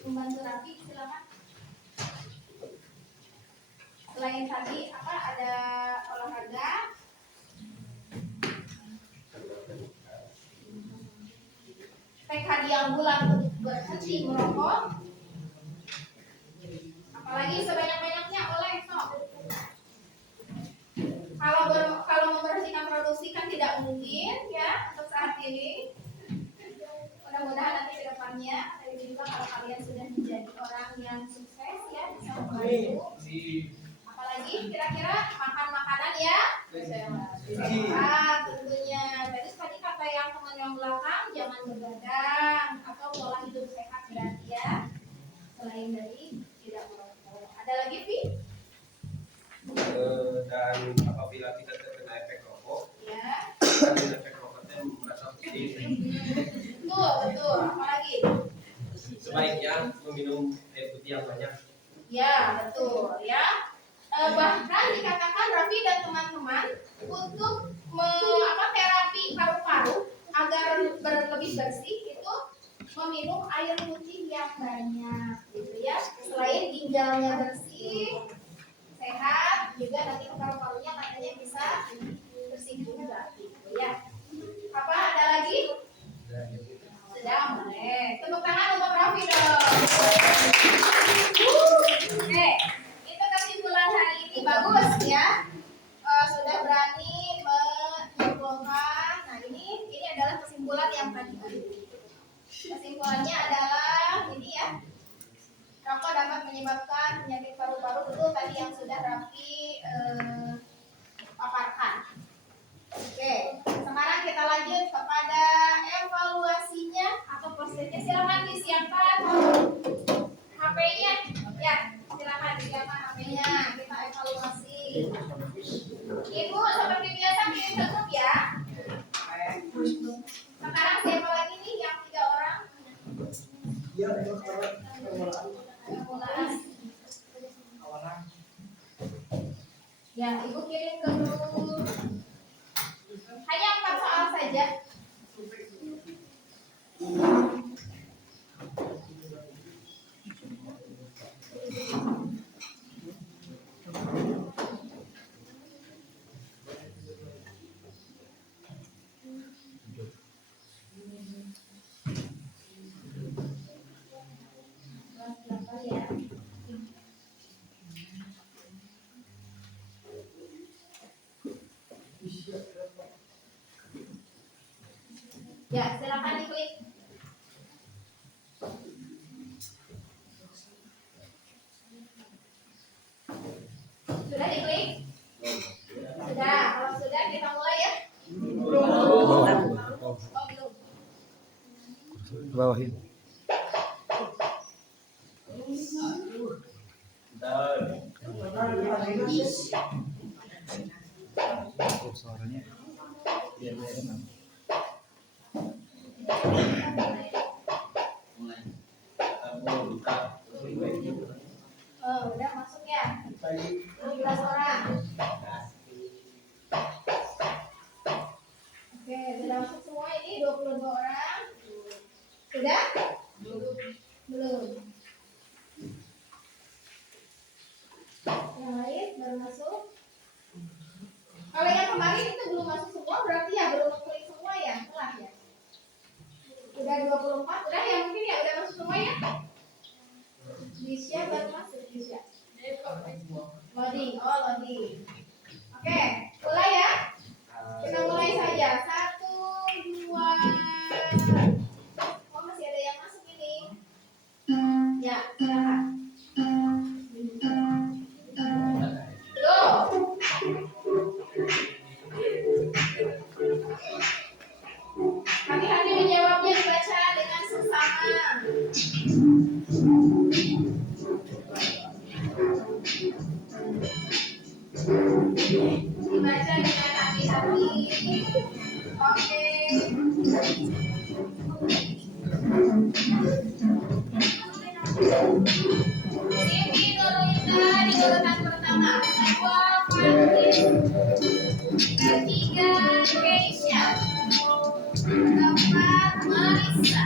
Membantu Raffi, silakan. Selain tadi apa ada olahraga? Tekad yang bulat untuk berhenti merokok. Apalagi sebanyak-banyaknya oleh sok. Kalau memberhentikan produksi kan tidak mungkin ya untuk saat ini. Mudah-mudahan nanti ke depannya dari juga kalau kalian sudah menjadi orang yang sukses ya bisa membantu. Apalagi kira-kira makan makanan ya sehat tentunya. Tadi kata yang teman yang belakang jangan begadang atau pola hidup sehat berarti ya. Selain dari tidak merokok. Ada lagi Vi? Dan apabila tidak terkena efek rokok, Ya. dan efek rokoknya merasa positif, Betul. Apalagi? sebaiknya meminum air putih yang banyak. Ya, betul ya. Bahkan dikatakan Raffi dan teman-teman untuk terapi lebih bersih itu meminum air putih yang banyak, gitu ya. Selain ginjalnya bersih, sehat, juga nanti paru-parunya katanya bisa bersih juga, gitu ya. Apa ada lagi? Sudah boleh. Tepuk tangan untuk Raffi dong. Oke, itu kesimpulan hari ini bagus ya. Sudah berani menyimpulkan. Nah ini adalah kesimpulan yang tadi. Kesimpulannya adalah ini ya. Rokok dapat menyebabkan penyakit paru-paru, betul tadi yang sudah Raffi paparkan. Oke, sekarang kita lanjut kepada evaluasinya atau prosesnya. Silakan disiapkan HP-nya. Ya, silakan disiapkan HP-nya. Kita evaluasi. Ibu seperti biasa kirim ke grup ya. Sekarang siapa lagi nih yang 3 orang? Iya, Ya, ibu kirim ke grup. Hanya 4 soal saja. Ya, silakan diklik. Sudah diklik? Sudah. Kalau sudah kita mulai ya. Oh, belum. Bawahin. Suaranya biar enak. Oh, udah masuk ya. 17 orang. Oke, sudah masuk semua ini 22 orang. Sudah? Belum. Yang lain baru masuk. Kalau yang kemarin itu belum masuk semua, berarti ya belum klik semua ya, telah ya. Udah 24, udah ya mungkin ya udah masuk semua ya. Lisya baru masuk Lisya. Loading, oh loading. Oke, mulai ya. Kita mulai saja. 1, 2. Oh masih ada yang masuk ini. Ya, silakan. Go. Hati-hati menjawabnya, dibaca dengan sesama. Dibaca dengan hati-hati. Oke. Siti Nurulita di urutan pertama. Kedua Fadil. Ketiga Keisha. Keempat Marisa.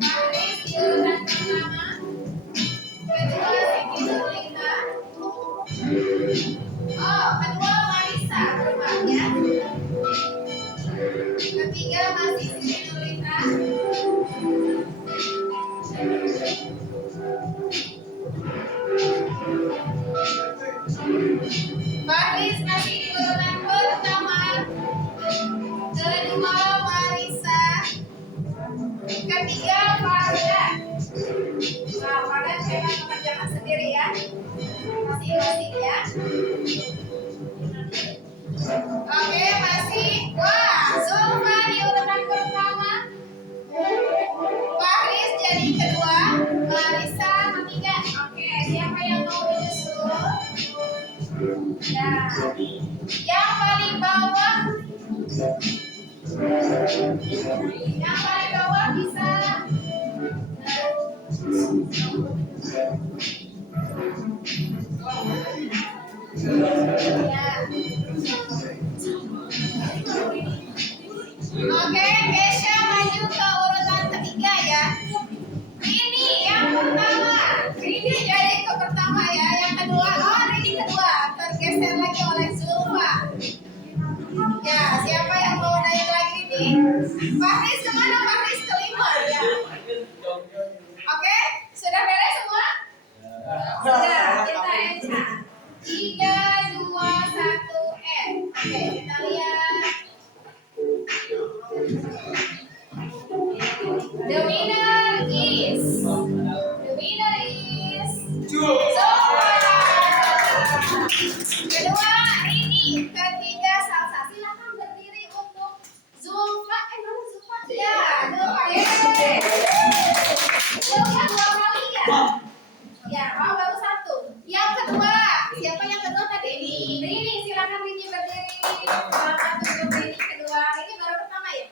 Faris di urutan pertama. Kedua Siti Nurulita. Oh, kedua Marisa berubahnya. Ketiga masih Siti Nurulita. Faris masih di urutan pertama. Kedua Marisa. Ketiga Farda. Nah, Farda jangan mengerjakan sendiri ya. Masing-masing ya. Oke, masih. Wah, Zulfa di urutan pertama. Faris jadi kedua. Marisa ketiga. Oke, siapa yang mau menyusul? Nah, yang paling bawah. Yang paling bawah bisa. Sudah, kita Eca. 3, 2, 1, N. Oke, kita lihat. The winner is Zohar. Kedua Rini, ketiga Salsa. Silakan berdiri untuk Zulfa. Mana Zulfa? Ya, Zulfa. Zulfa 2 kali ya. Ya, oh baru 1. Yang kedua, siapa yang kedua tadi? Rini, silakan Rini berdiri. Selamat untuk Rini kedua. Ini baru pertama ya?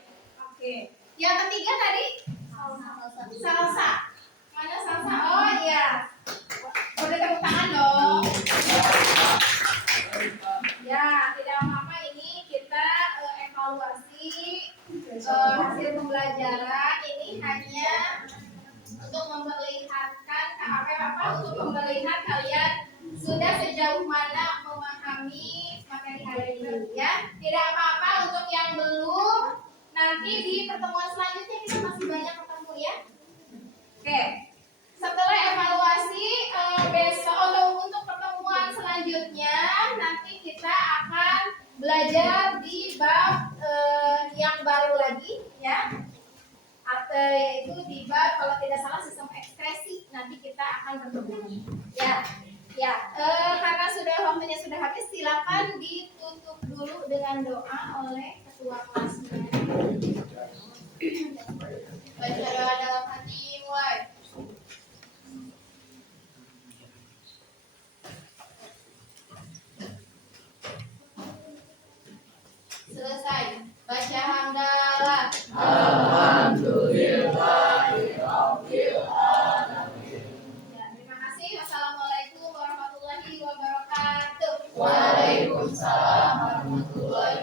Oke. Yang ketiga tadi? Salsa. Mana Salsa? Oh iya. Boleh tepuk tangan dong. Ya, tidak apa-apa, ini kita evaluasi hasil pembelajaran. Ini hanya untuk memperlihatkan untuk memperlihat kalian sudah sejauh mana memahami materi hari ini ya. Tidak apa-apa untuk yang belum, nanti di pertemuan selanjutnya kita masih banyak ketemu ya. Oke. Setelah evaluasi besok atau untuk pertemuan selanjutnya nanti kita akan belajar di bab yang baru lagi ya. Atau itu di bab kalau tidak salah sistem ekspresi, nanti kita akan bertemu ya. Karena waktunya sudah habis, silakan ditutup dulu dengan doa oleh ketua kelasnya. Baca doa dalam hati mulai. Selesai. Baca hamdalah. Ya, terima kasih. Wassalamualaikum warahmatullahi wabarakatuh. Waalaikumsalam warahmatullahi